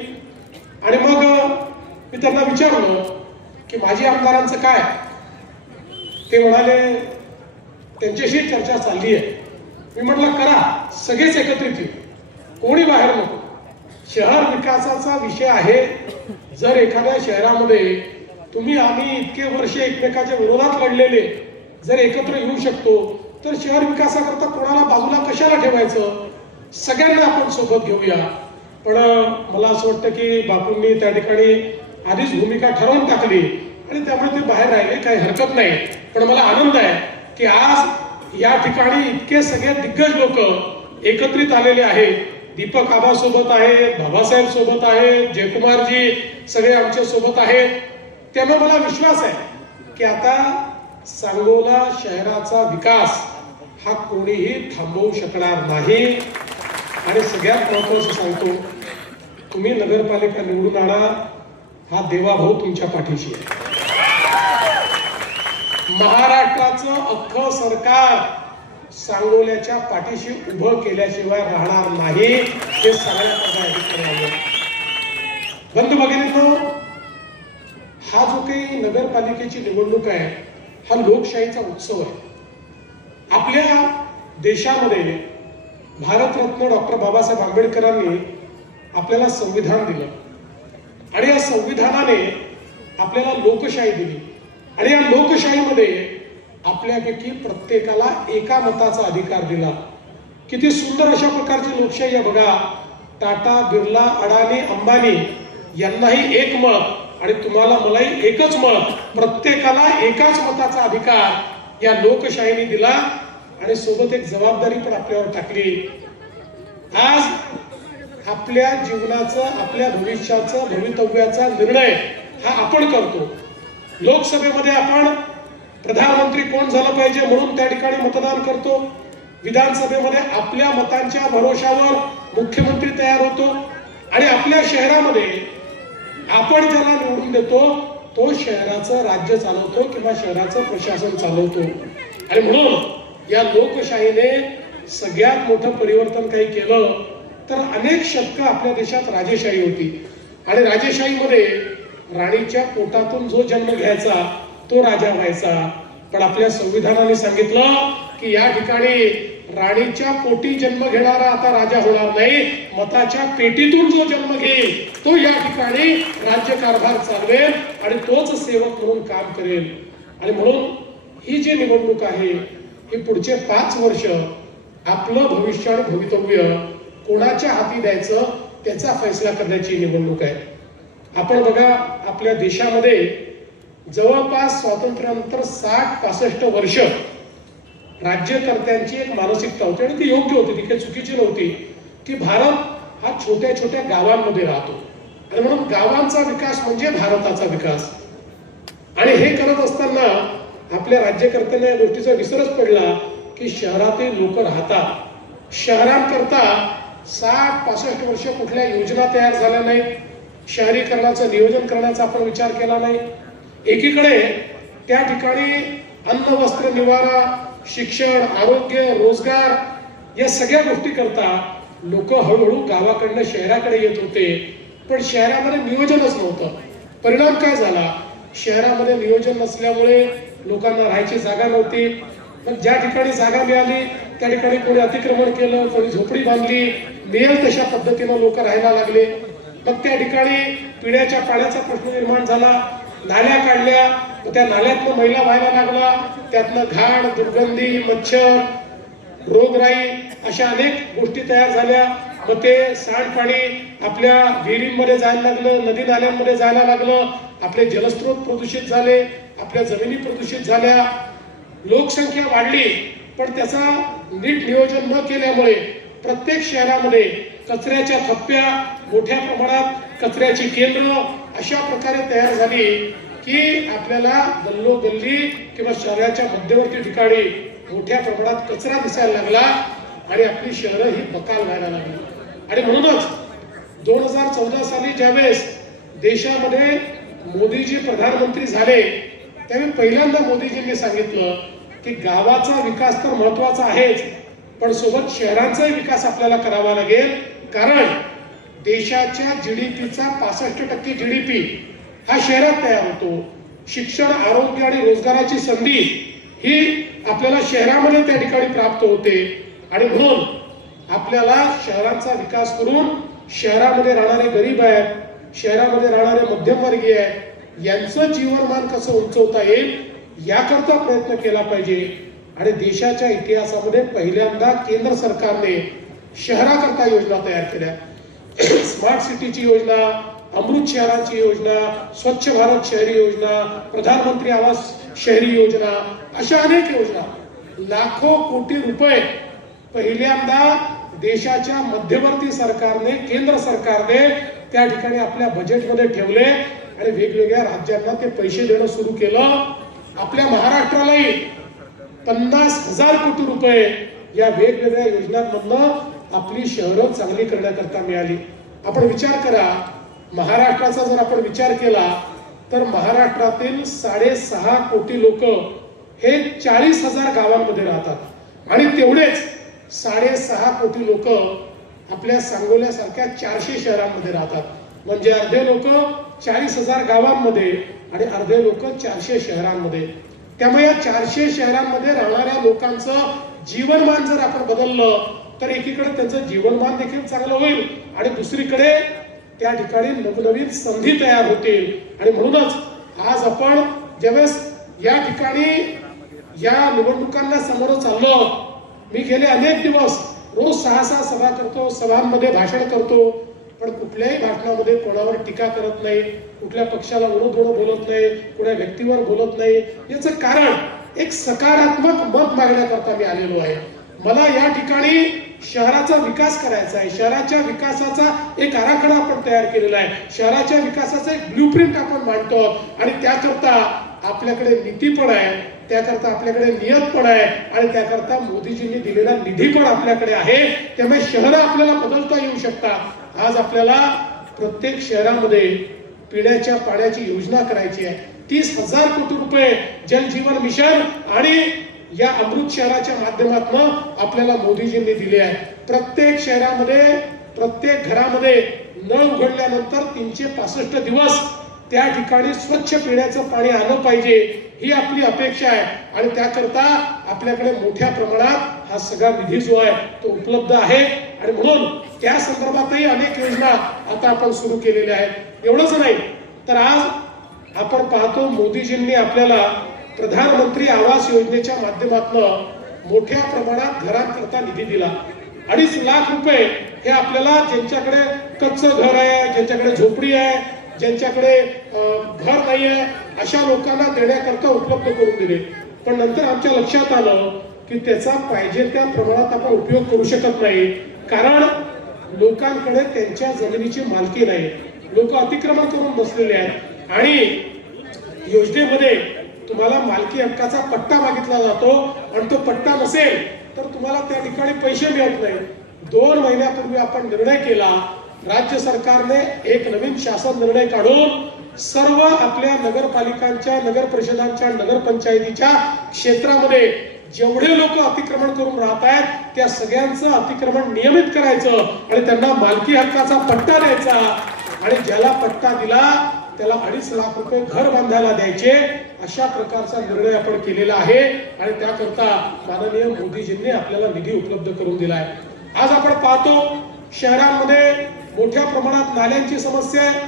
आणि मग मी त्यांना विचारलं की माझी आमदारांचं काय. ते म्हणाले त्यांच्याशी चर्चा चालली आहे. मी म्हटलं करा, सगळेच एकत्रित येऊ, कोणी बाहेर नको. शहर विकासाचा विषय आहे. जर एखाद्या शहरामध्ये तुम्ही आम्ही इतके वर्ष एकमेकाच्या विरोधात लढलेले जर एकत्र येऊ शकतो तर शहर विकासाकरता कोणाला बाजूला कशाला ठेवायचं, सगळ्यांना आपण सोबत घेऊया. पण मला असं वाटतं की बापूंनी त्या ठिकाणी आधीच भूमिका ठरवून टाकली आणि त्यामुळे ते बाहेर राहिले, काही हरकत नाही. पण मला आनंद आहे की आज या ठिकाणी इतके सगळे दिग्गज लोक एकत्रित आलेले आहेत. दीपक आबा सोबत आहेत, बाबासाहेब सोबत आहेत, जयकुमारजी सगळे आमच्या सोबत आहेत. त्यामुळे मला विश्वास आहे की आता सांगोला शहराचा विकास हा कोणीही थांबवू शकणार नाही. आणि सगळ्यात महत्वाचं सांगतो, तुम्ही नगरपालिका निवडून आणा, हा देवाभाऊ तुमच्या पाठीशी आहे. महाराष्ट्राचं अख्खं सरकार सांगोल्याच्या पाठीशी उभं केल्याशिवाय राहणार नाही, हे सगळ्या बंधू भगिनींनो, हा जो काही नगरपालिकेची निवडणूक आहे हा लोकशाहीचा उत्सव आहे. आपल्या देशामध्ये भारतरत्न डॉक्टर बाबासाहेब आंबेडकरांनी आपल्याला संविधान दिलं आणि या संविधानाने आपल्याला लोकशाही दिली. आणि या लोकशाहीमध्ये आपल्यापैकी प्रत्येकाला एका मताचा अधिकार दिला. किती सुंदर अशा प्रकारची लोकशाही आहे बघा. टाटा, बिर्ला, अडाणी, अंबानी यांनाही एक मत आणि तुम्हाला मलाही एकच मत, प्रत्येकाला एकाच मताचा अधिकार या लोकशाहीने दिला. आणि सोबत एक जबाबदारी पण आपल्यावर टाकली. आज आपल्या जीवनाचं, आपल्या भविष्याचं, भवितव्याचा निर्णय हा आपण करतो. लोकसभेमध्ये आपण प्रधानमंत्री कोण झालं पाहिजे म्हणून त्या ठिकाणी मतदान करतो. विधानसभेमध्ये आपल्या मतांच्या भरोशावर मुख्यमंत्री तयार होतो आणि आपल्या शहरामध्ये आपण ज्याला निवडून देतो तो शहराचं राज्य चालवतो किंवा शहराचं प्रशासन चालवतो. आणि म्हणून या लोकशाहीने सगळ्यात मोठं परिवर्तन काही केलं तर अनेक शतकं आपल्या देशात राजेशाही होती आणि राजेशाहीमध्ये राणीच्या पोटातून जो जन्म घ्यायचा तो राजा व्हायचा. पण आपल्या संविधानाने सांगितलं की या ठिकाणी राणीच्या पोटी जन्म घेणारा आता राजा होणार नाही, मताच्या पेटीतून जो जन्म घेईल तो या ठिकाणी राज्यकारभार चालवेल आणि तोच सेवक म्हणून काम करेल. आणि म्हणून ही जी निवडणूक आहे ही पुढचे 5 वर्ष आपलं भविष्य आणि भवितव्य कोणाच्या हाती द्यायचं त्याचा फैसला करण्याची निवडणूक आहे. आपण बघा, आपल्या देशामध्ये जवळपास स्वातंत्र्यानंतर 60-65 वर्ष राज्यकर्त्यांची एक मानसिकता होती आणि ती योग्य होती, ती काही चुकीची नव्हती, की भारत हा छोट्या छोट्या गावांमध्ये राहतो आणि म्हणून गावांचा विकास म्हणजे भारताचा विकास. आणि हे करत असताना आपल्या राज्यकर्त्यांना या गोष्टीचा विसरच पडला की शहरातील लोक राहतात. शहरांकरता 60-65 वर्ष कुठल्या योजना तयार झाल्या नाहीत. शहरीकरणाचं नियोजन करण्याचा आपण विचार केला नाही. एकीकडे त्या ठिकाणी अन्न, वस्त्र, निवारा, शिक्षण, आरोग्य, रोजगार या सगळ्या गोष्टी करता लोक हळूहळू गावाकडनं शहराकडे येत होते. पण शहरामध्ये नियोजनच नव्हतं. परिणाम काय झाला? शहरामध्ये नियोजन नसल्यामुळे लोकांना राहायची जागा नव्हती. मग ज्या ठिकाणी जागा मिळाली त्या ठिकाणी कोणी अतिक्रमण केलं, कोणी झोपडी बांधली, मिळेल तशा पद्धतीनं लोक राहायला लागले. मग त्या ठिकाणी पिण्याच्या पाण्याचा प्रश्न निर्माण झाला. नाल्या काढल्या, मग त्या नाल्यातनं मैला व्हायला लागला, त्यातनं घाण, दुर्गंधी, मच्छर, रोगराई अशा अनेक गोष्टी तयार झाल्या. मग ते सांडपाणी आपल्या विहिरींमध्ये जायला लागलं, नदी नाल्यांमध्ये जायला लागलं, आपले जलस्रोत प्रदूषित झाले, आपल्या जमिनी प्रदूषित झाल्या, लोकसंख्या वाढली. पण त्याचा नीट नियोजन न केल्यामुळे प्रत्येक शहरामध्ये कचऱ्याच्या थप्प्या, मोठ्या प्रमाणात कचऱ्याची केंद्र अशा प्रकारे तयार झाली की आपल्याला गल्लोगल्ली किंवा शहराच्या मध्यवर्ती ठिकाणी मोठ्या प्रमाणात कचरा दिसायला लागला आणि आपली शहरं ही बकाल व्हायला लागली. आणि म्हणूनच 2014 साली ज्यावेळेस देशामध्ये मोदीजी प्रधानमंत्री झाले त्यावेळी पहिल्यांदा मोदीजींनी सांगितलं की गावाचा विकास तर महत्वाचा आहेच, पण सोबत शहरांचाही विकास आपल्याला करावा लागेल. कारण देशाच्या जीडीपीचा 65% जीडीपी हा शहरात तयार होतो. शिक्षण, आरोग्य आणि रोजगाराची संधी ही आपल्याला शहरामध्ये त्या ठिकाणी प्राप्त होते. आणि म्हणून आपल्याला शहरांचा विकास करून शहरामध्ये राहणारे गरीब आहेत, शहरामध्ये राहणारे मध्यमवर्गीय आहेत, यांचं जीवनमान कसं उंचवता येईल याकरता प्रयत्न केला पाहिजे. आणि देशाच्या इतिहासामध्ये पहिल्यांदा केंद्र सरकारने शहराकरता योजना तयार केल्या. स्मार्ट सिटीची योजना, अमृत शहराची योजना, स्वच्छ भारत शहरी योजना, प्रधानमंत्री आवास शहरी योजना, अशा अनेक योजना, लाखो कोटी रुपये पहिल्यांदा देशाच्या मध्यवर्ती सरकारने, केंद्र सरकारने त्या ठिकाणी आपल्या बजेटमध्ये ठेवले आणि वेगवेगळ्या राज्यांना ते पैसे देणं सुरू केलं. आपल्या महाराष्ट्रालाही 50,000 कोटी रुपये या वेगवेगळ्या योजनांमधनं आपली शहरं चांगली करण्याकरता मिळाली. आपण विचार करा, महाराष्ट्राचा जर आपण विचार केला तर महाराष्ट्रातील 6.5 कोटी लोक हे 40,000 गावांमध्ये राहतात आणि तेवढेच 6.5 कोटी लोक आपल्या सांगोल्यासारख्या 400 शहरांमध्ये राहतात. म्हणजे अर्धे लोक 40,000 गावांमध्ये आणि अर्धे लोक 400 शहरांमध्ये. त्यामुळे या 400 शहरांमध्ये राहणाऱ्या लोकांचं जीवनमान जर आपण बदललं तर एकीकडे त्यांचं जीवनमान देखील चांगलं होईल आणि दुसरीकडे त्या ठिकाणी नवनवीन संधी तयार होतील. आणि म्हणूनच आज आपण ज्यावेळेस या ठिकाणी या निवडणुकांना समोर चाललो, मी गेले अनेक दिवस रोज 6 सभा करतो, सभांमध्ये भाषण करतो, पण कुठल्याही भाषणामध्ये कोणावर टीका करत नाही, कुठल्या पक्षाला विरोध बोलत नाही, कुठल्या व्यक्तीवर बोलत नाही. याचं कारण एक सकारात्मक मत मागण्याकरता मी आलेलो आहे. मला या ठिकाणी शहराचा विकास करायचा आहे, शहराच्या विकासाचा एक आराखडा आपण तयार केलेला आहे, शहराच्या विकासाचा एक ब्ल्यूप्रिंट आपण मांडतो आणि त्याकरता आपल्याकडे नीती पण आहे, त्याकरता आपल्याकडे नियत पण आहे आणि त्याकरता मोदीजींनी दिलेला निधी पण आपल्याकडे आहे. त्यामुळे शहरं आपल्याला बदलता येऊ शकतात. आज आपल्याला प्रत्येक शहरामध्ये पिण्याच्या पाण्याची योजना करायची आहे. 30,000 कोटी रुपये जल जीवन मिशन आणि या अमृत शहराच्या माध्यमातून आपल्याला मोदीजींनी दिले आहे. प्रत्येक शहरामध्ये, प्रत्येक घरामध्ये नळ उघडल्यानंतर 365 दिवस त्या ठिकाणी स्वच्छ पिण्याचं पाणी आलं पाहिजे, ही आपली अपेक्षा आहे. आणि त्याकरता आपल्याकडे मोठ्या प्रमाणात हा सगळा निधी जो आहे तो उपलब्ध आहे. आणि म्हणून त्या संदर्भातही अनेक योजना आता आपण सुरू केलेल्या आहेत. एवढंच नाही तर आज आपण पाहतो मोदीजींनी आपल्याला प्रधानमंत्री आवास योजनेच्या माध्यमातून मोठ्या प्रमाणात घरांकरता निधी दिला. 2.5 लाख रुपये हे आपल्याला ज्यांच्याकडे कच्चं घर आहे, ज्यांच्याकडे झोपडी आहे, ज्यांच्याकडे घर नाही आहे, अशा लोकांना देण्याकरता उपलब्ध करून दिले. पण नंतर आमच्या लक्षात आलं की त्याचा पाहिजे त्या प्रमाणात आपण उपयोग करू शकत नाही, कारण लोकांकडे त्यांच्या जमिनीची मालकी नाही, लोक अतिक्रमण करून बसलेले आहेत. आणि योजनेमध्ये तुम्हाला मालकी हक्काचा पट्टा मागितला जातो आणि तो पट्टा नसेल तर तुम्हाला त्या ठिकाणी पैसे मिळत नाही. 2 महिन्यापूर्वी आपण निर्णय केला, राज्य सरकारने एक नवीन शासन निर्णय काढून सर्व आपल्या नगरपालिकांच्या, नगर परिषदांच्या, नगरपंचायतीच्या क्षेत्रामध्ये जेवढे लोक अतिक्रमण करून राहत आहेत त्या सगळ्यांचं अतिक्रमण नियमित करायचं आणि त्यांना मालकी हक्काचा पट्टा द्यायचा. आणि ज्याला पट्टा दिला त्याला 2.5 लाख रुपये घर बांधायला द्यायचे. अशा प्रकारचा निर्णय आपण केलेला आहे आणि त्याकरता माननीय मोदीजींनी आपल्याला निधी उपलब्ध करून दिला आहे. आज आपण पाहतो शहरांमध्ये मोठ्या प्रमाणात नाल्यांची समस्या आहे,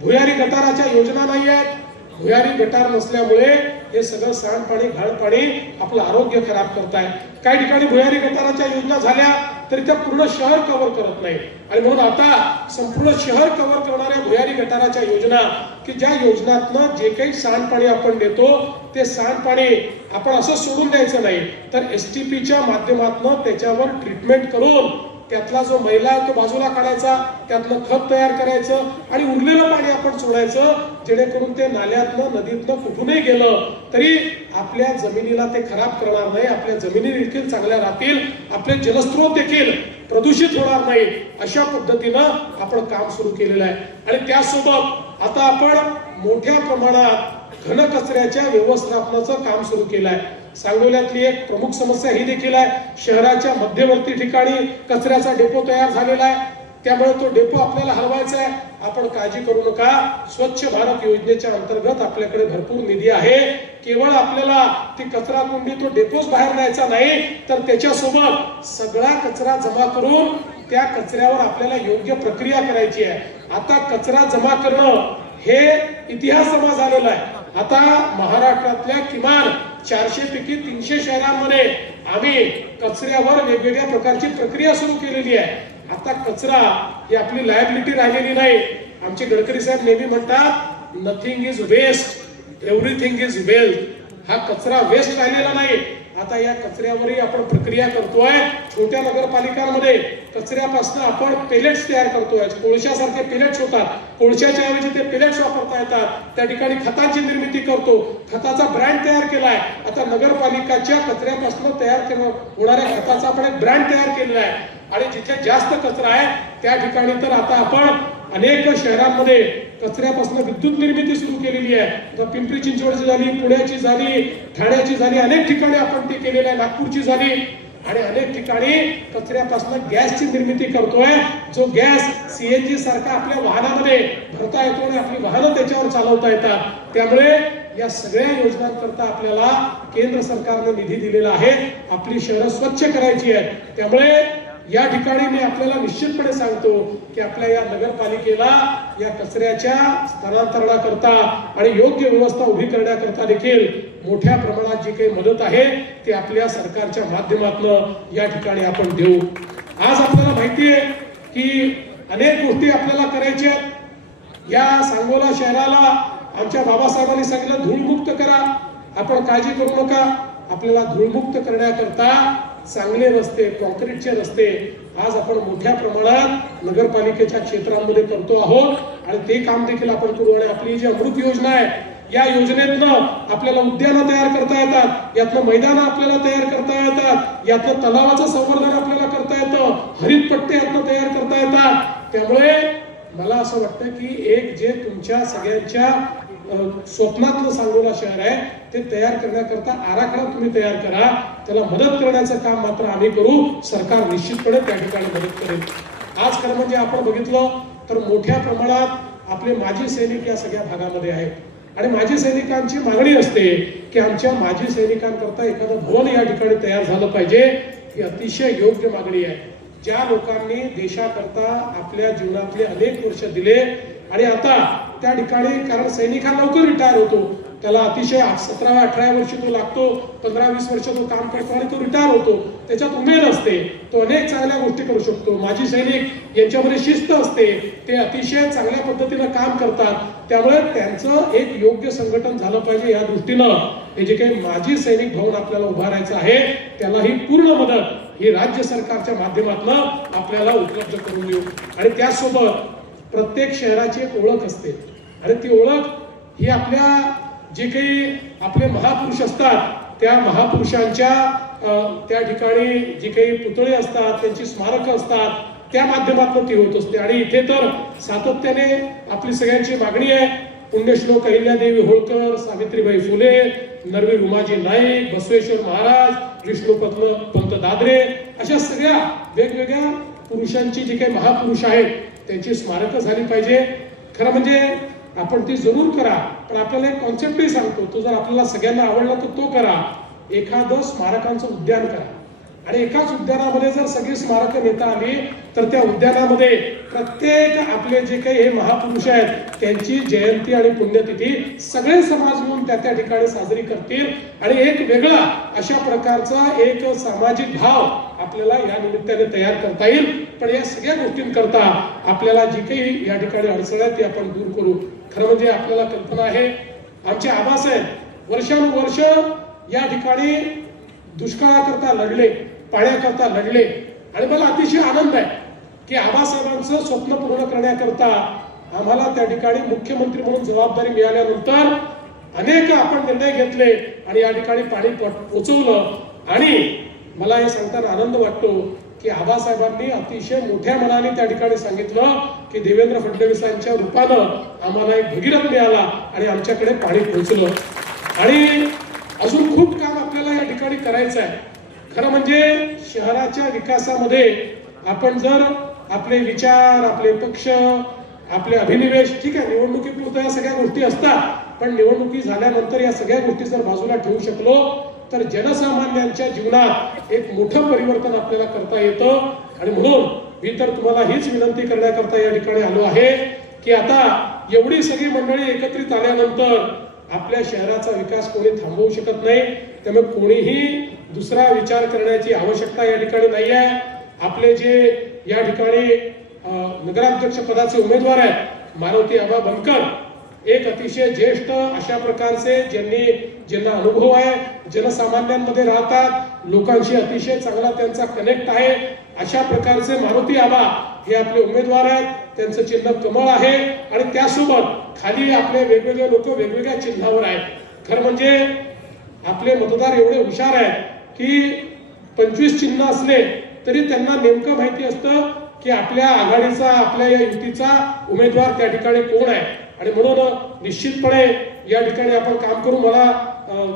भुयारी गटाराच्या योजना नाही आहेत, भुयारी गटार नसल्यामुळे हे सगळं सांडपाणी घाणपाणी आपलं आरोग्य खराब करताय. काही ठिकाणी भुयारी गटाराच्या योजना झाल्या तरी त्या पूर्ण शहर कव्हर करत नाही आणि म्हणून आता संपूर्ण शहर कव्हर करणाऱ्या भुयारी गटाराच्या योजना की ज्या योजनातनं जे काही सांडपाणी आपण देतो ते सांडपाणी आपण असं सोडून द्यायचं नाही तर STPच्या माध्यमातून त्याच्यावर ट्रीटमेंट करून त्यातला जो मैला आहे तो बाजूला काढायचा, त्यातलं खत तयार करायचं आणि उरलेलं पाणी आपण सोडायचं जेणेकरून ते नाल्यातनं नदीतनं कुठूनही गेलं तरी आपल्या जमिनीला ते खराब करणार नाही, आपल्या जमिनी देखील चांगल्या राहतील, आपले जलस्रोत देखील प्रदूषित होणार नाही. अशा पद्धतीनं आपण काम सुरू केलेलं आहे. आणि त्यासोबत आता आपण मोठ्या प्रमाणात घनकचऱ्याच्या व्यवस्थापनाचं काम सुरू केलं आहे. सांगोल्यातली एक प्रमुख समस्या ही देखील आहे, शहराच्या मध्यवर्ती ठिकाणी कचऱ्याचा डेपो तयार झालेला आहे. त्यामुळे तो डेपो आपल्याला हलवायचा आहे. आपण काळजी करू नका, स्वच्छ भारत योजनेच्या अंतर्गत आपल्याकडे भरपूर निधी आहे. केवळ आपल्याला ती कचरा कुंडी तो डेपोच बाहेर न्यायचा नाही तर त्याच्यासोबत सगळा कचरा जमा करून त्या कचऱ्यावर आपल्याला योग्य प्रक्रिया करायची आहे. आता कचरा जमा करणं हे इतिहास जमा झालेला आहे. आता महाराष्ट्रातल्या किमान 400 पैकी 300 शहरांमध्ये आम्ही कचऱ्यावर वेगवेगळ्या प्रकारची प्रक्रिया सुरू केलेली आहे. आता कचरा ही आपली लायबिलिटी राहिलेली नाही. आमचे गडकरी साहेब नेहमी म्हणतात nothing is waste, everything is wealth. हा कचरा वेस्ट राहिलेला नाही. आता या कचऱ्यावरही आपण प्रक्रिया करतोय. छोट्या नगरपालिकांमध्ये कचऱ्यापासून आपण पेलेट्स तयार करतोय. कोळशासारखे पेलेट्स होतात, कोळशाच्या ऐवजी ते पेलेट्स वापरता येतात. त्या ठिकाणी खताची निर्मिती करतो, खताचा ब्रँड तयार केलाय. आता नगरपालिकाच्या कचऱ्यापासून तयार होणाऱ्या खताचा आपण एक ब्रँड तयार केलेला आहे. आणि जिथे जास्त कचरा आहे त्या ठिकाणी तर आता आपण अनेक शहरांमध्ये कचऱ्यापासून विद्युत निर्मिती सुरू केलेली आहे. तर पिंपरी चिंचवडची झाली, पुण्याची झाली, ठाण्याची झाली, अनेक ठिकाणी आपण ती केलेली आहे, नागपूरची झाली. आणि अनेक ठिकाणी कचऱ्यापासून गॅसची निर्मिती करतोय. जो गॅस CNG सारखा आपल्या वाहनामध्ये भरता येतो आणि आपली वाहनं त्याच्यावर चालवता येतात. त्यामुळे या सगळ्या योजनांकरता आपल्याला केंद्र सरकारने निधी दिलेला आहे. आपली शहरं स्वच्छ करायची आहेत. त्यामुळे या ठिकाणी मी आपल्याला निश्चितपणे सांगतो की आपल्या या नगरपालिकेला या कचऱ्याच्या स्थलांतरणाकरता आणि योग्य व्यवस्था उभी करण्याकरता देखील मोठ्या प्रमाणात जी काही मदत आहे ती आपल्या सरकारच्या माध्यमातून या ठिकाणी आपण देऊ. आज आपल्याला माहिती आहे की अनेक गोष्टी आपल्याला करायच्या आहेत. या सांगोला शहराला आमच्या बाबासाहेबांनी सांगितलं धूळमुक्त करा. आपण काळजी करू नका. आपल्याला धूळमुक्त करण्याकरता चांगले रस्ते, कॉन्क्रीटचे रस्ते आज आपण मोठ्या प्रमाणात नगरपालिकेच्या क्षेत्रांमध्ये करतो आहोत आणि ते काम देखील आपण करू. आणि आपली जी अमृत योजना आहे या योजनेतनं आपल्याला उद्यानं तयार करता येतात, यातनं मैदानं आपल्याला तयार करता येतात, यातनं तलावाचं संवर्धन आपल्याला करता येतं, हरित पट्टे यातनं तयार करता येतात. त्यामुळे मला असं वाटतं की एक जे तुमच्या सगळ्यांच्या स्वप्नातलं सांगोला शहर आहे ते तयार करण्याकरता आराखडा तुम्ही तयार करा. त्याला मदत करण्याचं काम मात्र आम्ही करू. सरकार निश्चितपणे त्या ठिकाणी मदत करेल. आज खरं म्हणजे आपण बघितलं तर मोठ्या प्रमाणात आपले माजी सैनिक या सगळ्या भागामध्ये आहेत आणि माजी सैनिकांची मागणी असते की आमच्या माजी सैनिकांकरता एखादं भवन या ठिकाणी तयार झालं पाहिजे. ही अतिशय योग्य मागणी आहे. ज्या लोकांनी देशाकरता आपल्या जीवनातले अनेक वर्ष दिले आणि आता त्या ठिकाणी कारण सैनिक हा लवकर रिटायर होतो, त्याला अतिशय 17-18 वर्ष तो लागतो, 15-20 वर्ष तो काम करतो आणि तो रिटायर होतो. त्याच्यात उमेद असते, तो अनेक चांगल्या गोष्टी करू शकतो. माजी सैनिक यांच्यामध्ये शिस्त असते, ते अतिशय चांगल्या पद्धतीनं काम करतात. त्यामुळे त्यांचं एक योग्य संघटन झालं पाहिजे. या दृष्टीनं हे जे काही माजी सैनिक भवन आपल्याला उभारायचं आहे त्याला ही पूर्ण मदत ही राज्य सरकारच्या माध्यमातून आपल्याला उपलब्ध करून देऊ. आणि त्यासोबत प्रत्येक शहराची एक ओळख असते आणि ती ओळख ही आपल्या जे काही आपले महापुरुष असतात त्या महापुरुषांच्या त्या ठिकाणी जी काही पुतळे असतात, त्यांची स्मारकं असतात, त्या माध्यमातून ती होत असते. आणि इथे तर सातत्याने आपली सगळ्यांची मागणी आहे. पुण्यश्लोक अहिल्यादेवी होळकर, सावित्रीबाई फुले, नरवीर उमाजी नाईक, बसवेश्वर महाराज, विष्णुपंत दादरे अशा सगळ्या वेगवेगळ्या पुरुषांची जी काही महापुरुष आहेत त्यांची स्मारकं झाली पाहिजे. खरं म्हणजे आपण ती जरूर करा, पण आपल्याला एक कॉन्सेप्टही सांगतो, तो जर आपल्याला सगळ्यांना आवडला तर तो करा. एखादं स्मारकांचं उद्यान करा. आणि एकाच उद्यानामध्ये जर सगळी स्मारकं नेता आली तर त्या उद्यानामध्ये प्रत्येक आपले जे काही हे महापुरुष आहेत त्यांची जयंती आणि पुण्यतिथी सगळे समाज मिळून त्या ठिकाणी साजरी करतील आणि एक वेगळा अशा प्रकारचा एक सामाजिक भाव आपल्याला या निमित्ताने तयार करता येईल. पण या सगळ्या गोष्टींकरता आपल्याला जी काही या ठिकाणी अडचण आहे ती आपण दूर करू. खरं म्हणजे आपल्याला कल्पना आहे आमचे आबासाहेब वर्षानुवर्ष या ठिकाणी दुष्काळाकरता लढले, पाण्याकरता लढले आणि मला अतिशय आनंद आहे की आबासाहेबांचं स्वप्न पूर्ण करण्याकरता आम्हाला त्या ठिकाणी मुख्यमंत्री म्हणून जबाबदारी मिळाल्यानंतर अनेक आपण निर्णय घेतले आणि या ठिकाणी पाणी पोचवलं. आणि मला हे सांगताना आनंद वाटतो की आबासाहेबांनी अतिशय मोठ्या मनाने त्या ठिकाणी सांगितलं की देवेंद्र फडणवीसांच्या रूपानं आम्हाला एक भगीरथ मिळाला आणि आमच्याकडे पाणी पोहोचलं. आणि अजून खूप काम आपल्याला या ठिकाणी करायचं आहे. खरं म्हणजे शहराच्या विकासामध्ये आपण जर आपले विचार, आपले पक्ष, आपले अभिनिवेश, ठीक आहे निवडणुकीपुरतं या सगळ्या गोष्टी असतात, पण निवडणुकी झाल्यानंतर या सगळ्या गोष्टी जर बाजूला ठेवू शकलो तर जनसामान्यांच्या जीवनात एक मोठं परिवर्तन आपल्याला करता येतं. आणि म्हणून मी तर तुम्हाला हीच विनंती करण्याकरता या ठिकाणी आलो आहे की आता एवढी सगळी मंडळी एकत्रित आल्यानंतर आपल्या शहराचा विकास कोणी थांबवू शकत नाही. त्यामुळे कोणीही दुसरा विचार करण्याची आवश्यकता या ठिकाणी नाही आहे. आपले जे या ठिकाणी नगराध्यक्ष पदाचे उमेदवार आहेत मारुती आबा बनकर, एक अतिशय ज्येष्ठ अशा प्रकारचे ज्यांना अनुभव आहे, जनसामान्यांमध्ये राहतात, लोकांशी अतिशय चांगला त्यांचा कनेक्ट आहे, अशा प्रकारचे मारुती आबा हे आपले उमेदवार आहेत. त्यांचं चिन्ह कमळ आहे आणि त्यासोबत खाली आपले वेगवेगळे लोक वेगवेगळ्या चिन्हावर आहेत. खरं म्हणजे आपले मतदार एवढे हुशार आहेत की 25 चिन्ह असले तरी त्यांना नेमकं माहिती असतं की आपल्या आघाडीचा, आपल्या या युतीचा उमेदवार त्या ठिकाणी कोण आहे. आणि म्हणून निश्चितपणे या ठिकाणी आपण काम करू. मला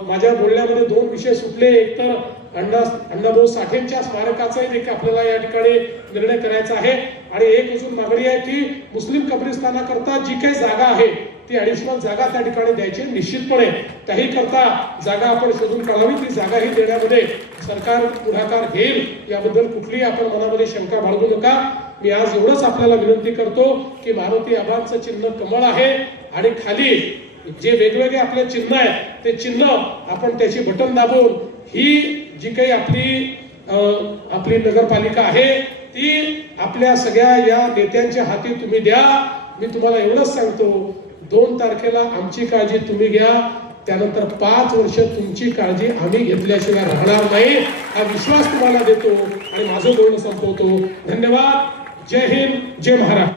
माझ्या बोलण्यामध्ये 2 विषय सुटले. एक तर अण्णाभाऊ साठेंच्या स्मारकाचाही देखील आपल्याला या ठिकाणी निर्णय करायचा आहे आणि एक अजून मागणी आहे की मुस्लिम कब्रिस्तानाकरता जी काही जागा आहे ती ऍडिशनल जागा त्या ठिकाणी द्यायची. निश्चितपणे त्याही करता जागा आपण शोधून काढावी. ती जागाही देण्यामध्ये सरकार पुढाकार घेईल याबद्दल कुठलीही आपण मनामध्ये शंका बाळगू नका. मी आज एवढंच आपल्याला विनंती करतो की मारुती आबांचं चिन्ह कमळ आहे आणि खाली जे वेगवेगळे आपले चिन्ह आहे ते चिन्ह आपण त्याची बटन दाबून ही जी काही आपली नगरपालिका आहे ती आपल्या सगळ्या या नेत्यांच्या हाती तुम्ही द्या. मी तुम्हाला एवढंच सांगतो 2 तारखेला आमची काळजी तुम्ही घ्या, त्यानंतर 5 वर्ष तुमची काळजी आम्ही घेतल्याशिवाय राहणार नाही हा विश्वास तुम्हाला देतो आणि माझं बोलणं संपवतो. धन्यवाद. जय हिंद, जय महाराष्ट्र.